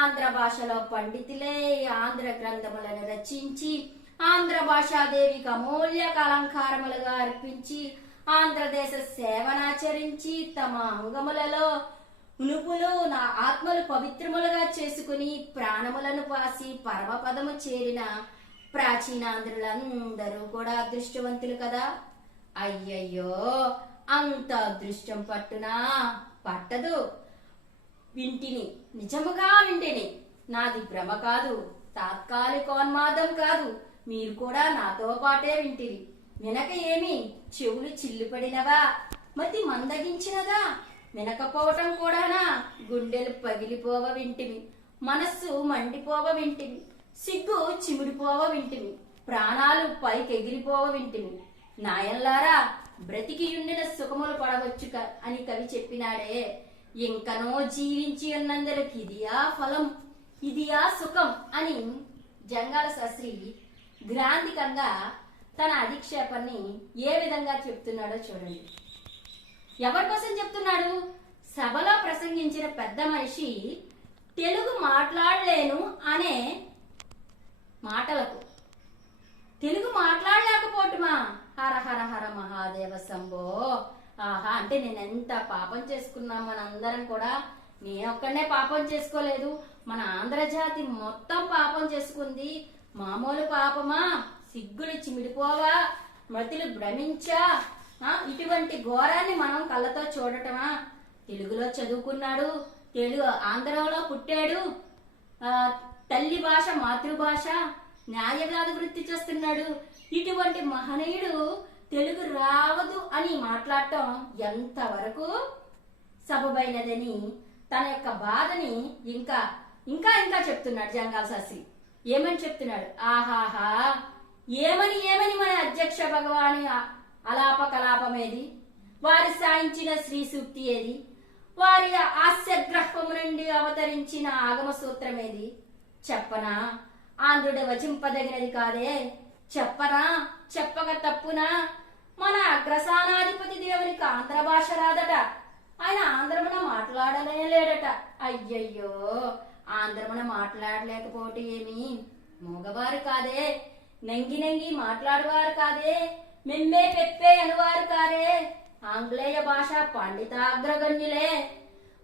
ఆంధ్ర భాషలో పండితులే ఆంధ్ర గ్రంథములను రచించి ఆంధ్ర భాషాదేవికి అమూల్య అలంకారములుగా అర్పించి ఆంధ్రదేశ సేవనాచరించి తమ అంగములలో ఉనుపులు నా ఆత్మలు పవిత్రములుగా చేసుకుని ప్రాణములను పాసి పరమపదము చేరిన ప్రాచీనాంధ్రులందరూ కూడా అదృష్టవంతులు కదా. అయ్యయ్యో అంత అదృష్టం పట్టదు. నిజముగా వింటిని, నాది భ్రమ కాదు, తాత్కాలికోన్మాదం కాదు, మీరు కూడా నాతో పాటే వింటిరి. వినక ఏమి చెవులు చిల్లుపడినవా, మతి మందగించినదా, వినకపోవటం కూడానా, గుండెలు పగిలిపోవ వింటిమి, మనస్సు మండిపోవ వింటిమి, సిగ్గు చిమిడిపోవ వింటిమి, ప్రాణాలు పైకెగిరిపోవ వింటిమి. నాయన్లారా బ్రతికియుండిన సుఖములు పడవచ్చు అని కవి చెప్పినాడే, ఇంకనో జీవించి ఉన్నందరికి ఇదియా ఫలం, ఇదియా సుఖం అని జంగాల శాస్త్రి గ్రాంధికంగా తన అధిక్షేపాన్ని ఏ విధంగా చెప్తున్నాడో చూడండి. ఎవరి కోసం చెప్తున్నాడు? సభలో ప్రసంగించిన పెద్ద మనిషి తెలుగు మాట్లాడలేను అనే మాటలకు, తెలుగు మాట్లాడలేకపోవటమా, హర హర హర మహాదేవ శంభో, ఆహా, అంటే నేను ఎంత పాపం చేసుకున్నాం మనందరం కూడా. నేనొక్కడనే పాపం చేసుకోలేదు, మన ఆంధ్రజాతి మొత్తం పాపం చేసుకుంది. మామూలు పాపమా? సిగ్గులు చిమిడిపోవా, మతులు భ్రమించా, ఇటువంటి ఘోరాన్ని మనం కళ్ళతో చూడటమా? తెలుగులో చదువుకున్నాడు, తెలుగు ఆంధ్రలో పుట్టాడు, తల్లి భాష మాతృభాష, న్యాయవాద వృత్తి చేస్తున్నాడు. ఇటువంటి మహనీయుడు తెలుగు రావదు అని మాట్లాడటం ఎంతవరకు సబబైనదని తన యొక్క బాధని ఇంకా ఇంకా ఇంకా చెప్తున్నాడు జంగాల శాస్త్రి. ఏమని చెప్తున్నాడు? ఆహాహా, ఏమని ఏమని మన అధ్యక్ష భగవాని అలాప కలాపమేది, వారి సాయించిన శ్రీ సూక్తి ఏది, వారి హాస్యగ్రహము నుండి అవతరించిన ఆగమ సూత్రమేది, చెప్పనా? ఆంధ్రుడు వచింపదగినది కాదే, చెప్పనా? చెప్పక తప్పునా? మన అగ్రసానాధిపతి దేవునికి ఆంధ్ర భాష రాదట, ఆయన ఆంధ్రమున మాట్లాడలేడట. అయ్యయ్యో, ఆంధ్రమున మాట్లాడలేకపోతే ఏమి? మగవారు కాదే, నంగి నంగి మాట్లాడువారు కాదే, మెమ్మే పెప్పే అనువారు కారే, ఆంగ్లేయ భాష పండితాగ్రగణ్యులే,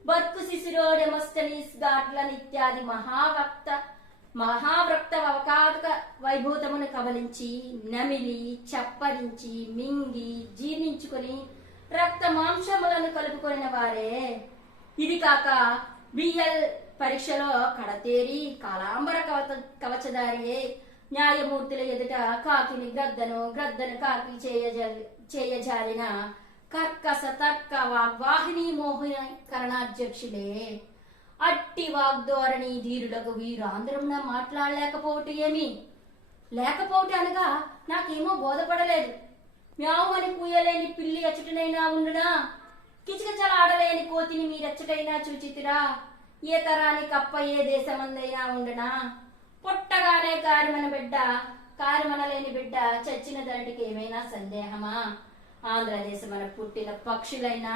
బర్కు శిశురో డెమోస్తనీస్ గాట్లన్ ఇత్యాది మహావ్రక్త అవకాతక వైభూతమును కబలించి నమిలి చప్పరించి మింగి జీర్ణించుకొని రక్త మాంసములను కలుపుకొనిన వారే. ఇది కాక బిఎల్ పరీక్షలో కడతేరి కాలాంబర కవచదారియే, న్యాయమూర్తుల ఎదుట కాకిని గ్రద్దను కాకి చేయజాలిన కర్కస తర్క వాగ్వాహిని మోహకరణాధ్యక్షులే. అట్టి వాగ్ధోరణి ధీరులకు వీరాంధ్రమున మాట్లాడలేకపోవటం ఏమి? లేకపోవటం అనగా నాకేమో బోధపడలేదు. మ్యావని కూయలేని పిల్లి ఎచ్చటనైనా ఉండునా, కిచకిచలాడలేని కోతిని మీరెచ్చటైనా చూచితిరా, ఏ తరాని కప్ప ఏ దేశమందైనా ఉండునా, పుట్టగానే కారిమనలేని బిడ్డ చచ్చిన దానికి ఏమైనా సందేహమా? ఆంధ్రదేశమున పుట్టిన పక్షులైనా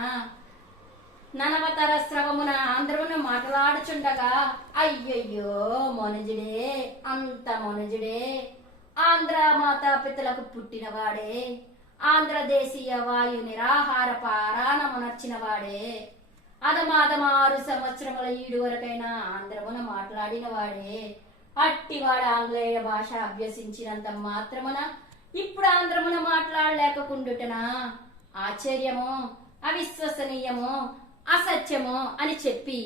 ననవతర స్రవమున ఆంధ్రమున మాట్లాడుచుండగా అయ్యయ్యో మొనజుడే, అంత మొనజుడే, ఆంధ్ర మాతాపితలకు పుట్టినవాడే, ఆంధ్రదేశీయ వాయు నిరాహార పారాణమునర్చిన వాడే, అదమాదమ 6 సంవత్సరముల ఈడు వరకైనా ఆంధ్రమున మాట్లాడిన వాడే. అట్టివాడు ఆంగ్లేయ భాష అభ్యసించినంత మాత్రమున ఇప్పుడు ఆంధ్రమున మాట్లాడలేకుండుటనా? ఆశ్చర్యమో, అవిశ్వసనీయమో, అసత్యమో అని చెప్పి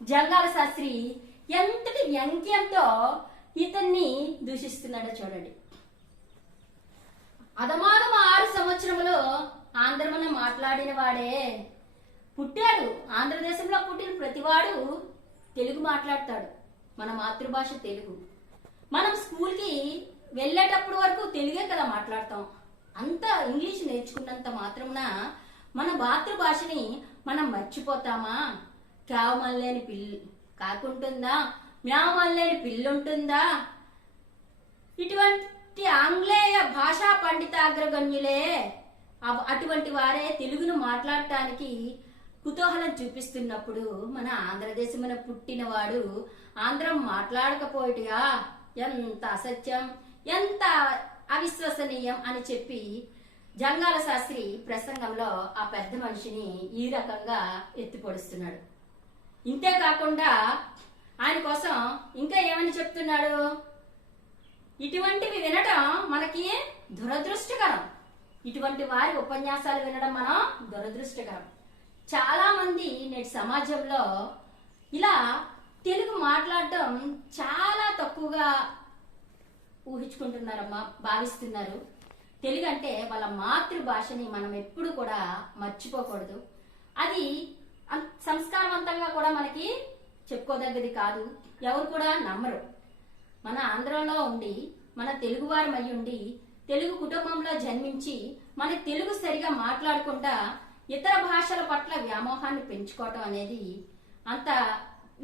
జంగాల శాస్త్రి ఎంతటి వ్యంగ్యంతో ఇతన్ని దూషిస్తున్నాడో చూడండి. అదమాదమ 6 సంవత్సరములో ఆంధ్రమున మాట్లాడిన వాడే, పుట్టాడు. ఆంధ్రదేశంలో పుట్టిన ప్రతివాడు తెలుగు మాట్లాడతాడు. మన మాతృభాష తెలుగు. మనం స్కూల్కి వెళ్ళేటప్పుడు వరకు తెలుగే కదా మాట్లాడతాం. అంత ఇంగ్లీష్ నేర్చుకున్నంత మాత్రమున మన మాతృభాషని మనం మర్చిపోతామా? క్యావమల్లేని పిల్లి కాకుంటుందా, మ్యావమల్లేని పిల్లుంటుందా? ఇటువంటి ఆంగ్లేయ భాషా పండితాగ్రగణ్యులే, అటువంటి వారే తెలుగును మాట్లాడటానికి కుతూహలం చూపిస్తున్నప్పుడు మన ఆంధ్రదేశమున పుట్టినవాడు ఆంధ్రం మాట్లాడకపోయిగా ఎంత అసత్యం, ఎంత అవిశ్వసనీయం అని చెప్పి జంగాల శాస్త్రి ప్రసంగంలో ఆ పెద్ద మనిషిని ఈ రకంగా ఎత్తిపొడుస్తున్నాడు. ఇంతే కాకుండా ఆయన కోసం ఇంకా ఏమని చెప్తున్నాడు? ఇటువంటివి వినడం మనకి దురదృష్టకరం. ఇటువంటి వారి ఉపన్యాసాలు వినడం మనం దురదృష్టకరం. చాలా మంది నేటి సమాజంలో ఇలా తెలుగు మాట్లాడటం చాలా తక్కువగా ఊహించుకుంటున్నారమ్మా, భావిస్తున్నారు. తెలుగు అంటే వాళ్ళ మాతృభాషని మనం ఎప్పుడు కూడా మర్చిపోకూడదు. అది సంస్కారవంతంగా కూడా మనకి చెప్పుకోదగ్గది కాదు. ఎవరు కూడా నమ్మరు. మన ఆంధ్రలో ఉండి, మన తెలుగువారం అయి ఉండి, తెలుగు కుటుంబంలో జన్మించి మన తెలుగు సరిగా మాట్లాడకుండా ఇతర భాషల పట్ల వ్యామోహాన్ని పెంచుకోవటం అనేది అంత,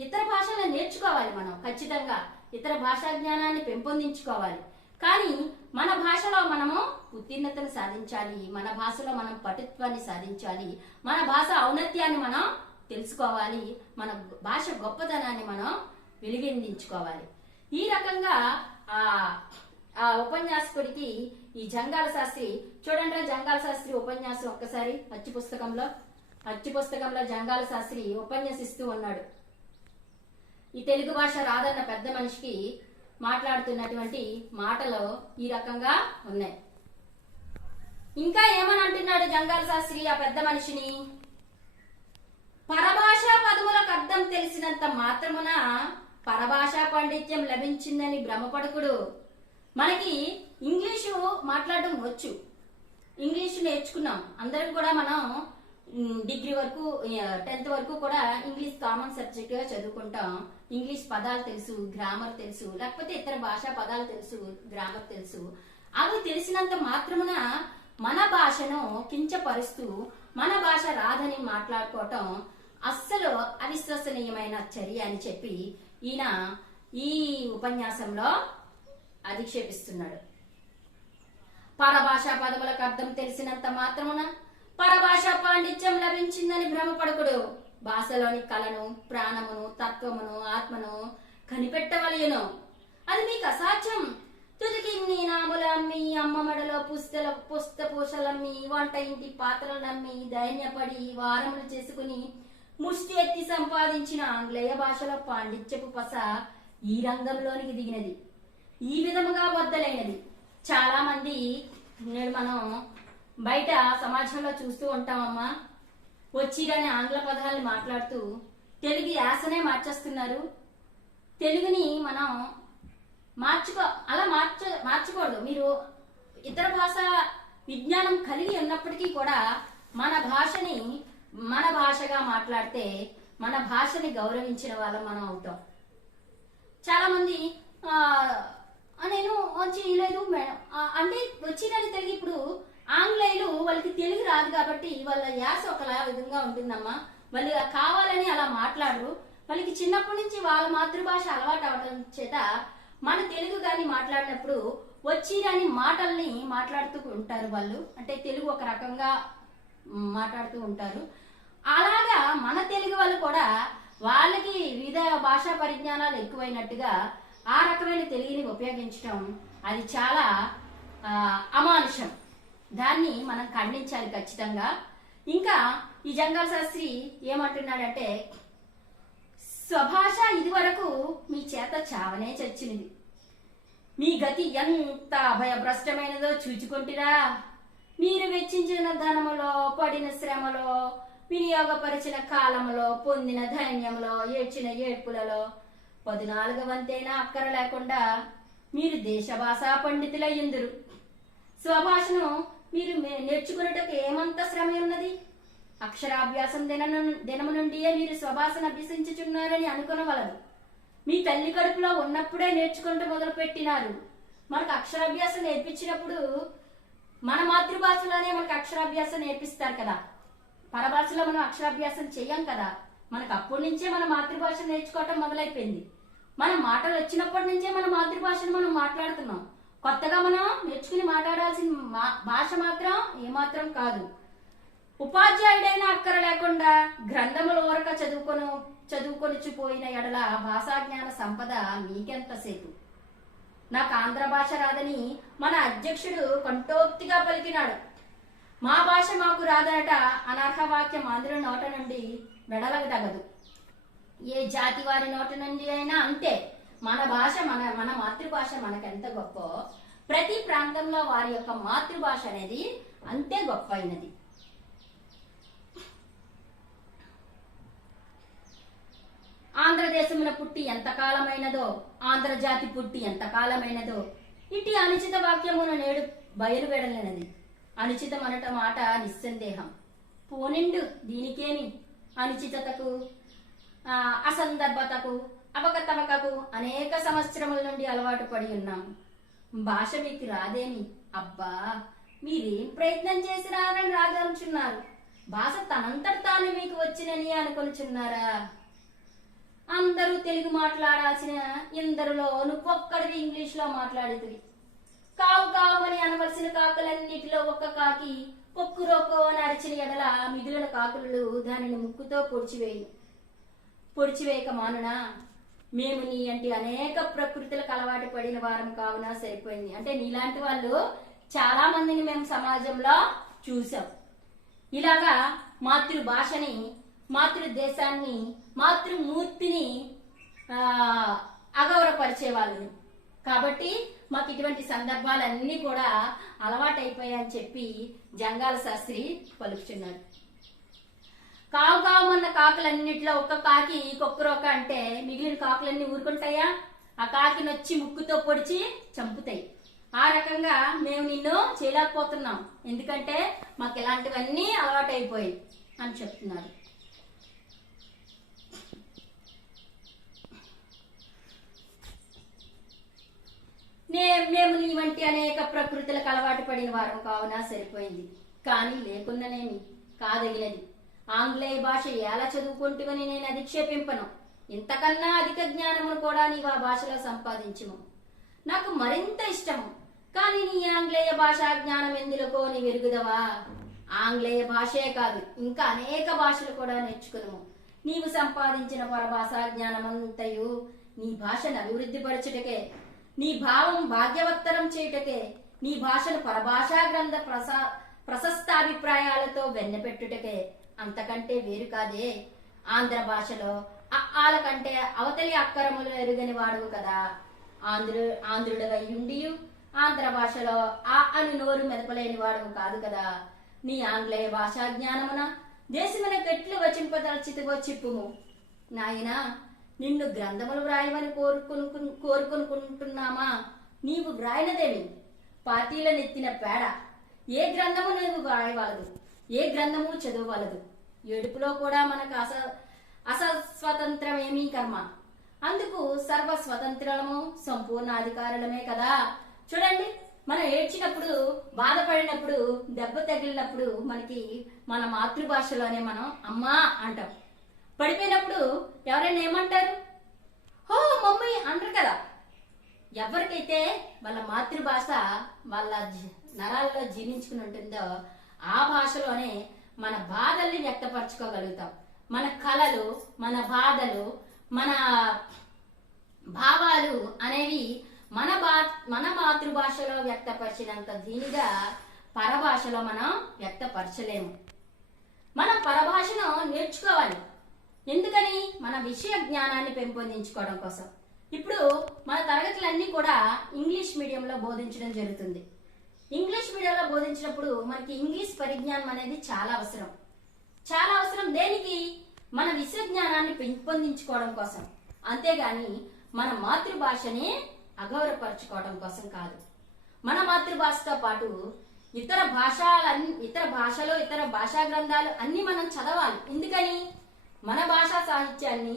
ఇతర భాషలను నేర్చుకోవాలి. మనం ఖచ్చితంగా ఇతర భాషా జ్ఞానాన్ని పెంపొందించుకోవాలి. కానీ మన భాషలో మనము ఉత్తీర్ణతను సాధించాలి, మన భాషలో మనం పటుత్వాన్ని సాధించాలి, మన భాష ఔన్నత్యాన్ని మనం తెలుసుకోవాలి, మన భాష గొప్పతనాన్ని మనం వెలిగించుకోవాలి. ఈ రకంగా ఆ ఆ ఉపన్యాసకుడికి ఈ జంగాల శాస్త్రి, చూడండి జంగాల శాస్త్రి ఉపన్యాసం ఒక్కసారి అచ్చు పుస్తకంలో జంగాల శాస్త్రి ఉపన్యసిస్తూ ఉన్నాడు. ఈ తెలుగు భాష రాదన్న పెద్ద మనిషికి మాట్లాడుతున్నటువంటి మాటలు ఈ రకంగా ఉన్నాయి. ఇంకా ఏమని అంటున్నాడు జంగాల శాస్త్రి ఆ పెద్ద మనిషిని? పరభాషా పదములకు అర్థం తెలిసినంత మాత్రమున పరభాషా పాండిత్యం లభించిందని భ్రమపడకుడు. మనకి ఇంగ్లీషు మాట్లాడడం వచ్చు, ఇంగ్లీషు నేర్చుకున్నాం అందరం కూడా. మనం డిగ్రీ వరకు 10th వరకు కూడా ఇంగ్లీష్ కామన్ సబ్జెక్ట్ గా చదువుకుంటాం. ఇంగ్లీష్ పదాలు తెలుసు, గ్రామర్ తెలుసు, లేకపోతే ఇతర భాషా పదాలు తెలుసు, గ్రామర్ తెలుసు. అవి తెలిసినంత మాత్రమున మన భాషను కించపరుస్తూ మన భాష రాదని మాట్లాడుకోవటం అస్సలు అవిశ్వసనీయమైన చర్య అని చెప్పి ఈయన ఈ ఉపన్యాసంలో అధిక్షేపిస్తున్నాడు. పరభాషా పదములకు అర్థం తెలిసినంత మాత్రమున పరభాషా పాండిత్యం లభించిందని భ్రమపడకుడు. భాషలోని కళను, ప్రాణమును, తత్వమును, ఆత్మను కనిపెట్టవలయును. అది మీకు అసాధ్యం. తుదికి నీ నాములమ్మి, అమ్మ మెడలో పుస్తపూసలమ్మి, వంట ఇంటి పాత్రలమ్మి, దైన్యపడి వారములు చేసుకుని ముష్టి ఎత్తి సంపాదించిన ఆంగ్లేయ భాషలో పాండిత్యపు పస ఈ రంగంలోనికి దిగినది, ఈ విధముగా బద్దలైనది. చాలా మంది నేడు మనం బయట సమాజంలో చూస్తూ ఉంటామమ్మా, వచ్చిరనే ఆంగ్ల పదాలను మాట్లాడుతూ తెలుగు యాసనే మార్చేస్తున్నారు. తెలుగుని మనం అలా మార్చకూడదు. మీరు ఇతర భాష విజ్ఞానం కలిగి ఉన్నప్పటికీ కూడా మన భాషని మన భాషగా మాట్లాడితే మన భాషని గౌరవించిన వాళ్ళం మనం అవుతాం. చాలా మంది నేను చేయలేదు మేడం అంటే వచ్చిరని తెలుగు. ఇప్పుడు ఆంగ్లేయులు వాళ్ళకి తెలుగు రాదు కాబట్టి వాళ్ళ యాస ఒకలా విధంగా ఉంటుందమ్మా. వాళ్ళు కావాలని అలా మాట్లాడరు. వాళ్ళకి చిన్నప్పటి నుంచి వాళ్ళ మాతృభాష అలవాటు అవడం చేత మన తెలుగు గాని మాట్లాడినప్పుడు వచ్చిరని మాటల్ని మాట్లాడుతూ ఉంటారు వాళ్ళు. అంటే తెలుగు ఒక రకంగా మాట్లాడుతూ ఉంటారు. అలాగా మన తెలుగు వాళ్ళు కూడా వాళ్ళకి వివిధ భాషా పరిజ్ఞానాలు ఎక్కువైనట్టుగా ఆ రకమైన తెలుగుని ఉపయోగించడం అది చాలా అమానుషం. దాన్ని మనం ఖండించాలి ఖచ్చితంగా. ఇంకా ఈ జంగాల శాస్త్రి ఏమంటున్నాడంటే, స్వభాష ఇదివరకు మీ చేత చావనే చచ్చినది, మీ గతి ఎంత భయభ్రష్టమైనదో చూచుకుంటురా. మీరు వెచ్చించిన ధనములో, పడిన శ్రమలో, వినియోగపరిచిన కాలములో, పొందిన ధైన్యంలో, ఏడ్చిన ఏడ్పులలో 14వ వంతైనా అక్కర లేకుండా మీరు దేశ భాషా పండితులయ్యుందురు. స్వభాషను మీరు నేర్చుకున్నటకు ఏమంత శ్రమ ఉన్నది? అక్షరాభ్యాసం దినము నుండియే మీరు స్వభాషను అభ్యసించుచున్నారని అనుకునవలదు. మీ తల్లి కడుపులో ఉన్నప్పుడే నేర్చుకుంటూ మొదలు పెట్టినారు. మనకు అక్షరాభ్యాసం నేర్పించినప్పుడు మన మాతృభాషలోనే మనకు అక్షరాభ్యాసం నేర్పిస్తారు కదా. పరభాషలో మనం అక్షరాభ్యాసం చెయ్యం కదా. మనకు అప్పటి నుంచే మన మాతృభాష నేర్చుకోవటం మొదలైపోయింది. మన మాటలు వచ్చినప్పటి నుంచే మన మాతృభాషను మనం మాట్లాడుతున్నాం. కొత్తగా మనం నేర్చుకుని మాట్లాడాల్సిన భాష మాత్రం ఏమాత్రం కాదు. ఉపాధ్యాయుడైనా అక్కర లేకుండా గ్రంథముల వరక చదువుకొనిపోయిన ఎడల భాషా జ్ఞాన సంపద మీకెంతసేపు? నాకు ఆంధ్ర భాష రాదని మన అధ్యక్షుడు కంఠోక్తిగా పలికినాడు. మా భాష మాకు రాదనట అనర్హ వాక్యం ఆంధ్రుల నోట నుండి వెడలకు తగదు. ఏ జాతి వారి నోట నుండి అయినా అంతే. మన భాష మన మాతృభాష మనకెంత గొప్ప, ప్రతి ప్రాంతంలో వారి యొక్క మాతృభాష అనేది అంతే గొప్ప అయినది. ఆంధ్రదేశమున పుట్టి ఎంతకాలమైనదో, ఆంధ్రజాతి పుట్టి ఎంతకాలమైనదో ఇటు అనుచిత వాక్యమున నేడు బయలువెడలేనది. అనుచితం అనట మాట నిస్సందేహం. పోనిండు దీనికేమి? అనుచితతకు, అసందర్భతకు, అవకతవకకు అనేక సంవత్సరముల నుండి అలవాటు పడి ఉన్నాం. భాష మీకు రాదేమి? అబ్బా, మీరేం ప్రయత్నం చేసి రాదనుచున్నారు? భాష తనంతట తాను మీకు వచ్చినని అనుకొనుచున్నారా? అందరూ తెలుగు మాట్లాడాల్సిన ఇందరిలో నువ్వొక్కడివి ఇంగ్లీష్ లో మాట్లాడేది. కావు కావు అని అనవలసిన కాకులన్నిటిలో ఒక్క కాకి కొక్కురోకో అని అరిచిన ఎడల మిగిలిన కాకులు దానిని ముక్కుతో పొడిచివేయక మానునా? మేము నీ అంటే అనేక ప్రకృతులకు అలవాటు పడిన వారం కావున సరిపోయింది. అంటే నీలాంటి వాళ్ళు చాలా మందిని మేము సమాజంలో చూసాం. ఇలాగా మాతృభాషని, మాతృదేశాన్ని, మాతృమూర్తిని అగౌరవపరిచే వాళ్ళని. కాబట్టి మాకు ఇటువంటి సందర్భాలన్నీ కూడా అలవాటైపోయాయని చెప్పి జంగాల శాస్త్రి పలుకుచున్నారు. కావు కావుమన్న కాకులన్నిట్లో ఒక్క కాకి కొక్కరొక అంటే మిగిలిన కాకులన్నీ ఊరుకుంటాయా? ఆ కాకి నొచ్చి ముక్కుతో పొడిచి చంపుతాయి. ఆ రకంగా మేము నిన్ను చేయలేకపోతున్నాం, ఎందుకంటే మాకు ఇలాంటివన్నీ అలవాటైపోయాయి అని చెప్తున్నారు. మేము నీ వంటి అనేక ప్రకృతులకు అలవాటు పడిన వారం కావున సరిపోయింది. కానీ లేకున్ననేమి కాదగినది. ఆంగ్లేయ భాష ఎలా చదువుకుంటువని నేను అధిక్షేపింపను. ఇంతకన్నా అధిక జ్ఞానమును కూడా నీవు ఆ భాషలో సంపాదించుము. నాకు మరింత ఇష్టము. కానీ నీ ఆంగ్లేయ భాషా జ్ఞానం ఎందులకో నీ వెరుగుదవా? ఆంగ్లేయ భాషే కాదు, ఇంకా అనేక భాషలు కూడా నేర్చుకును. నీవు సంపాదించిన పరభాషా జ్ఞానమంతయు నీ భాషను అభివృద్ధి పరచుటకే, నీ భావం భాగ్యవత్తరం చేయుటకే, నీ భాషను పరభాషా గ్రంథ ప్రశస్తాభిప్రాయాలతో వెన్నపెట్టుటకే. అంతకంటే వేరు కాదే. ఆంధ్ర భాషలో ఆల కంటే అవతలి అక్కరములు ఎరుగని వాడువు కదా. ఆంధ్రుడవై ఉండి ఆంధ్ర భాషలో ఆ అని నోరు మెదపలేని వాడువు కాదు కదా. నీ ఆంగ్లేయ భాషా జ్ఞానమున దేశమున పెట్లు వచింపదల్చితివో చెప్పుము. నాయనా, నిన్ను గ్రంథములు వ్రాయమని కోరుకుంటున్నామా? నీవు వ్రాయినదేమి? పార్టీల నెత్తిన పేడ. ఏ గ్రంథము నువ్వు వ్రాయవలదు, ఏ గ్రంథము చదవవలదు. ఏడుపులో కూడా మనకు అసస్వతంత్రమేమీ కర్మ. అందుకు సర్వ స్వతంత్రము సంపూర్ణ అధికారులమే కదా. చూడండి, మనం ఏడ్చినప్పుడు, బాధపడినప్పుడు, దెబ్బ తగిలినప్పుడు మనకి మన మాతృభాషలోనే మనం అమ్మా అంటాం. పడిపోయినప్పుడు ఎవరైనా ఏమంటారు? హో మమ్మీ అంటారు కదా. ఎవరికైతే వాళ్ళ మాతృభాష వాళ్ళ నరాల్లో జీర్ణించుకుని ఉంటుందో ఆ భాషలోనే మన బాధల్ని వ్యక్తపరచుకోగలుగుతాం. మన కళలు, మన బాధలు, మన భావాలు అనేవి మన మాతృభాషలో వ్యక్తపరిచినంత దీనిగా పరభాషలో మనం వ్యక్తపరచలేము. మనం పరభాషను నేర్చుకోవాలి. ఎందుకని? మన విషయ జ్ఞానాన్ని పెంపొందించుకోవడం కోసం. ఇప్పుడు మన తరగతులన్నీ కూడా ఇంగ్లీష్ మీడియంలో బోధించడం జరుగుతుంది. ఇంగ్లీష్ మీడియంలో బోధించినప్పుడు మనకి ఇంగ్లీష్ పరిజ్ఞానం అనేది చాలా అవసరం. చాలా అవసరం. దేనికి? మన విషయ జ్ఞానాన్ని పెంపొందించుకోవడం కోసం. అంతేగాని మన మాతృభాషని అగౌరవపరచుకోవడం కోసం కాదు. మన మాతృభాషతో పాటు ఇతర భాషలు, ఇతర భాషా గ్రంథాలు అన్ని మనం చదవాలి. ఎందుకని? మన భాషా సాహిత్యాన్ని,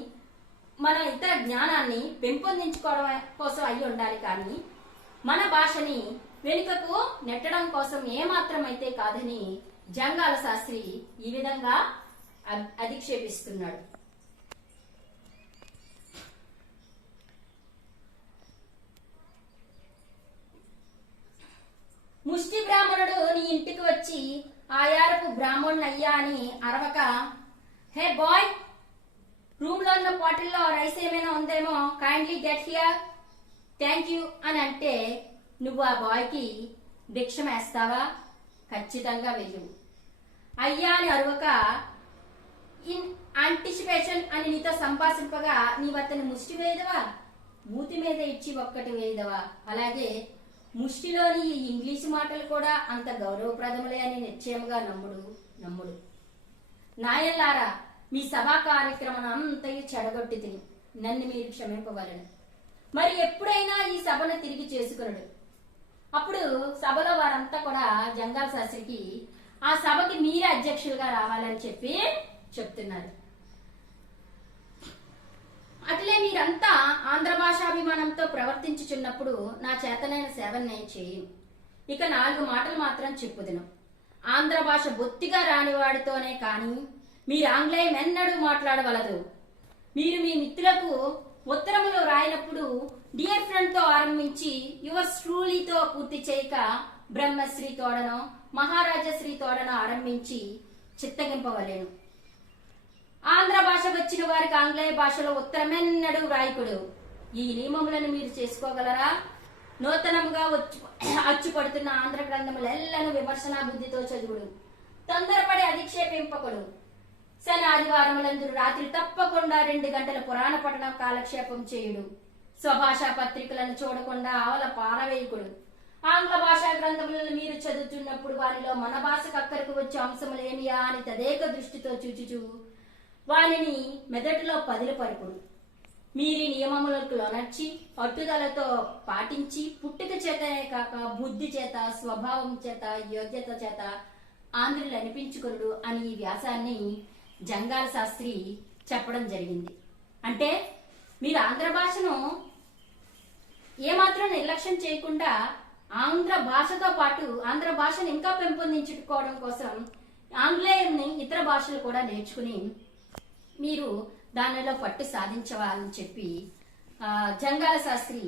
మన ఇతర జ్ఞానాన్ని పెంపొందించుకోవడం కోసం అయ్యి ఉండాలి. కానీ మన భాషని వెనుకకు నెట్టడం కోసం ఏమాత్రం అయితే కాదని జంగాల శాస్త్రి ఈ విధంగా అధిక్షేపిస్తున్నాడు. ముష్టి బ్రాహ్మణుడు నీ ఇంటికి వచ్చి ఆయారపు బ్రాహ్మణుని అయ్యా అని అరవక, హే బాయ్, రూమ్ లో ఉన్న బాటిల్లో రైస్ ఏమైనా ఉందేమో, kindly get here, thank you అని అంటే నువ్వు ఆ బాయ్కి భిక్షం వేస్తావా? ఖచ్చితంగా వెయ్యవు. అయ్యా అని అరవక, ఇన్ ఆంటిసిపేషన్ అని నీతో సంభాషింపగా నీవు అతని ముష్టి వేయదవా? మూతి మీద ఇచ్చి ఒక్కటి వేయదవా? అలాగే ముష్టిలోని ఈ ఇంగ్లీషు మాటలు కూడా అంత గౌరవప్రదములే అని నిశ్చయముగా నమ్ముడు. నాయన్లారా, మీ సభా కార్యక్రమం అంతయు చెడగొట్టి తిని నన్ను మీరు క్షమింపవలను. మరి ఎప్పుడైనా ఈ సభను తిరిగి చేసుకున్నాడు. అప్పుడు సభలో వారంతా కూడా జంగాల శాస్త్రికి ఆ సభకి మీరే అధ్యక్షులుగా రావాలని చెప్తున్నారు. అట్లే మీరంతా ఆంధ్ర భాషాభిమానంతో ప్రవర్తించుచున్నప్పుడు నా చేతనైన సేవను నేను చేయను. ఇక 4 మాటలు మాత్రం చెప్పుదును. ఆంధ్ర భాష బొత్తిగా రానివాడితోనే కాని మీరు ఆంగ్లేయం ఎన్నడూ మాట్లాడవలదు. మీరు మీ మిత్రులకు ఉత్తరములు రాయినప్పుడు డియర్ ఫ్రెండ్ తో ఆరంభించి యువర్స్ ట్రూలీతో పూర్తి చేయక బ్రహ్మశ్రీ తోడనో మహారాజశ్రీ తోడనో ఆరంభించి చిత్తగింపవలేను. ఆంధ్ర భాష వచ్చిన వారికి ఆంగ్లేయ భాషలో ఉత్తరమెన్నడు వ్రాయకుడు. ఈ నియమములను మీరు చేసుకోగలరా? నూతనముగా అచ్చుపడుతున్న ఆంధ్ర గ్రంథములెల్లను విమర్శనా బుద్ధితో చదువుడు. తొందరపడి అధిక్షేపింపకుడు. శని ఆదివారములందు రాత్రి తప్పకుండా 2 గంటల పురాణ పఠనం కాలక్షేపం చేయుడు. స్వభాషా పత్రికలను చూడకుండా ఆవల పారవేయకుడు. ఆంగ్ల భాషా గ్రంథములను మీరు చదువుతున్నప్పుడు వారిలో మన భాషకు అక్కరకు వచ్చే అంశములేమియా అని తదేక దృష్టితో చూచుచు వానిని మెదటిలో పదిలపరుకుడు. మీరి నియమములకు లోనర్చి పట్టుదలతో పాటించి పుట్టుక చేతనే కాక బుద్ధి చేత స్వభావం చేత యోగ్యత చేత ఆంధ్రులు అనిపించుకునుడు అని ఈ వ్యాసాన్ని జంగాల శాస్త్రి చెప్పడం జరిగింది. అంటే మీరు ఆంధ్ర భాషను ఏమాత్రం నిర్లక్ష్యం చేయకుండా ఆంధ్ర భాషతో పాటు ఆంధ్ర భాషను ఇంకా పెంపొందించుకోవడం కోసం ఆంగ్లేయంని ఇతర భాషలు కూడా నేర్చుకుని మీరు దానిలో పట్టు సాధించవాలని చెప్పి జంగాల శాస్త్రి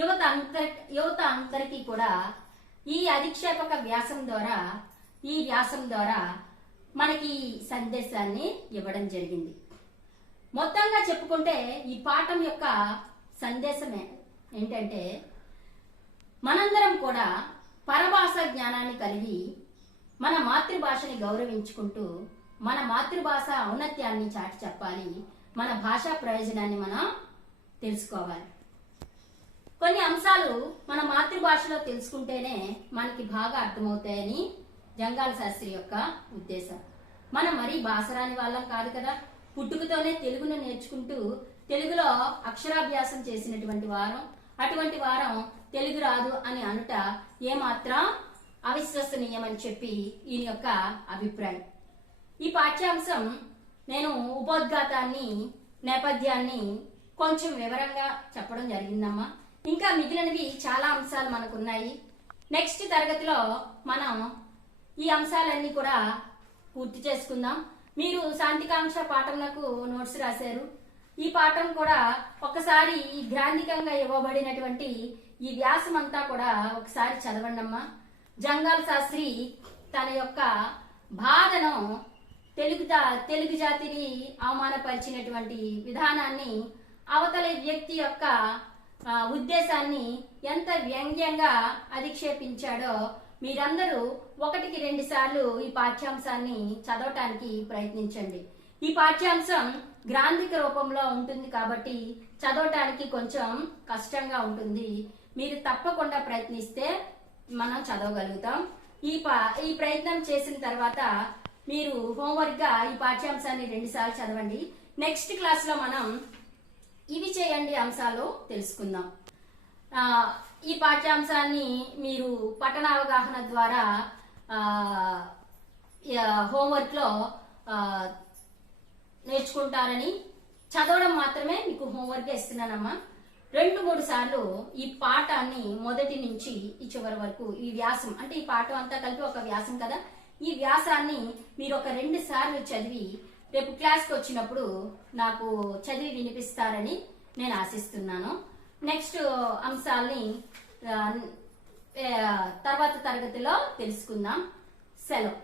యువత అందరికీ కూడా ఈ అధిక్షేపక వ్యాసం ద్వారా మనకి సందేశాన్ని ఇవ్వడం జరిగింది. మొత్తంగా చెప్పుకుంటే ఈ పాఠం యొక్క సందేశమే ఏంటంటే మనందరం కూడా పరభాష జ్ఞానాన్ని కలిగి మన మాతృభాషని గౌరవించుకుంటూ మన మాతృభాష ఔన్నత్యాన్ని చాటి చెప్పాలి. మన భాషా ప్రయోజనాన్ని మనం తెలుసుకోవాలి. కొన్ని అంశాలు మన మాతృభాషలో తెలుసుకుంటేనే మనకి బాగా అర్థమవుతాయని జంగాల శాస్త్రి యొక్క ఉద్దేశం. మనం మరీ భాషరాని వాళ్ళం కాదు కదా. పుట్టుకతోనే తెలుగును నేర్చుకుంటూ తెలుగులో అక్షరాభ్యాసం చేసినటువంటి వారం. అటువంటి వారం తెలుగు రాదు అని అనుట ఏమాత్రం అవిశ్వసనీయమని చెప్పి ఈయన యొక్క అభిప్రాయం. ఈ పాఠ్యాంశం నేను ఉపోద్ఘాతాన్ని నేపథ్యాన్ని కొంచెం వివరంగా చెప్పడం జరిగిందమ్మా. ఇంకా మిగిలినవి చాలా అంశాలు మనకున్నాయి. నెక్స్ట్ తరగతిలో మనం ఈ అంశాలన్నీ కూడా పూర్తి చేసుకుందాం. మీరు శాంతికాంక్ష పాఠంలకు నోట్స్ రాశారు. ఈ పాఠం కూడా ఒకసారి ఈ గ్రాంధికంగా ఇవ్వబడినటువంటి ఈ వ్యాసం అంతా కూడా ఒకసారి చదవండి అమ్మా. జంగాల శాస్త్రి తన యొక్క బాధను తెలుగు జాతిని అవమానపరిచినటువంటి విధానాన్ని అవతలి వ్యక్తి యొక్క ఉద్దేశాన్ని ఎంత వ్యంగ్యంగా అధిక్షేపించాడో మీరందరూ 1-2 సార్లు ఈ పాఠ్యాంశాన్ని చదవటానికి ప్రయత్నించండి. ఈ పాఠ్యాంశం గ్రాంధిక రూపంలో ఉంటుంది కాబట్టి చదవటానికి కొంచెం కష్టంగా ఉంటుంది. మీరు తప్పకుండా ప్రయత్నిస్తే మనం చదవగలుగుతాం. ఈ ప్రయత్నం చేసిన తర్వాత మీరు హోంవర్క్ గా ఈ పాఠ్యాంశాన్ని 2 సార్లు చదవండి. నెక్స్ట్ క్లాస్ లో మనం ఇవి చేయండి అంశాలు తెలుసుకుందాం. ఈ పాఠ్యాంశాన్ని మీరు పఠనావగాహన ద్వారా హోంవర్క్ లో నేర్చుకుంటారని చదవడం మాత్రమే మీకు హోంవర్క్ ఇస్తున్నానమ్మా. 2-3 సార్లు ఈ పాఠాన్ని మొదటి నుంచి ఈ చివరి వరకు ఈ వ్యాసం అంటే ఈ పాఠం అంతా కలిపి ఒక వ్యాసం కదా. ఈ వ్యాసాన్ని మీరు ఒక 2 సార్లు చదివి రేపు క్లాస్కి వచ్చినప్పుడు నాకు చదివి వినిపిస్తారని నేను ఆశిస్తున్నాను. నెక్స్ట్ అంశాల్ని తర్వాత తరగతిలో తెలుసుకుందాం. సెలవు.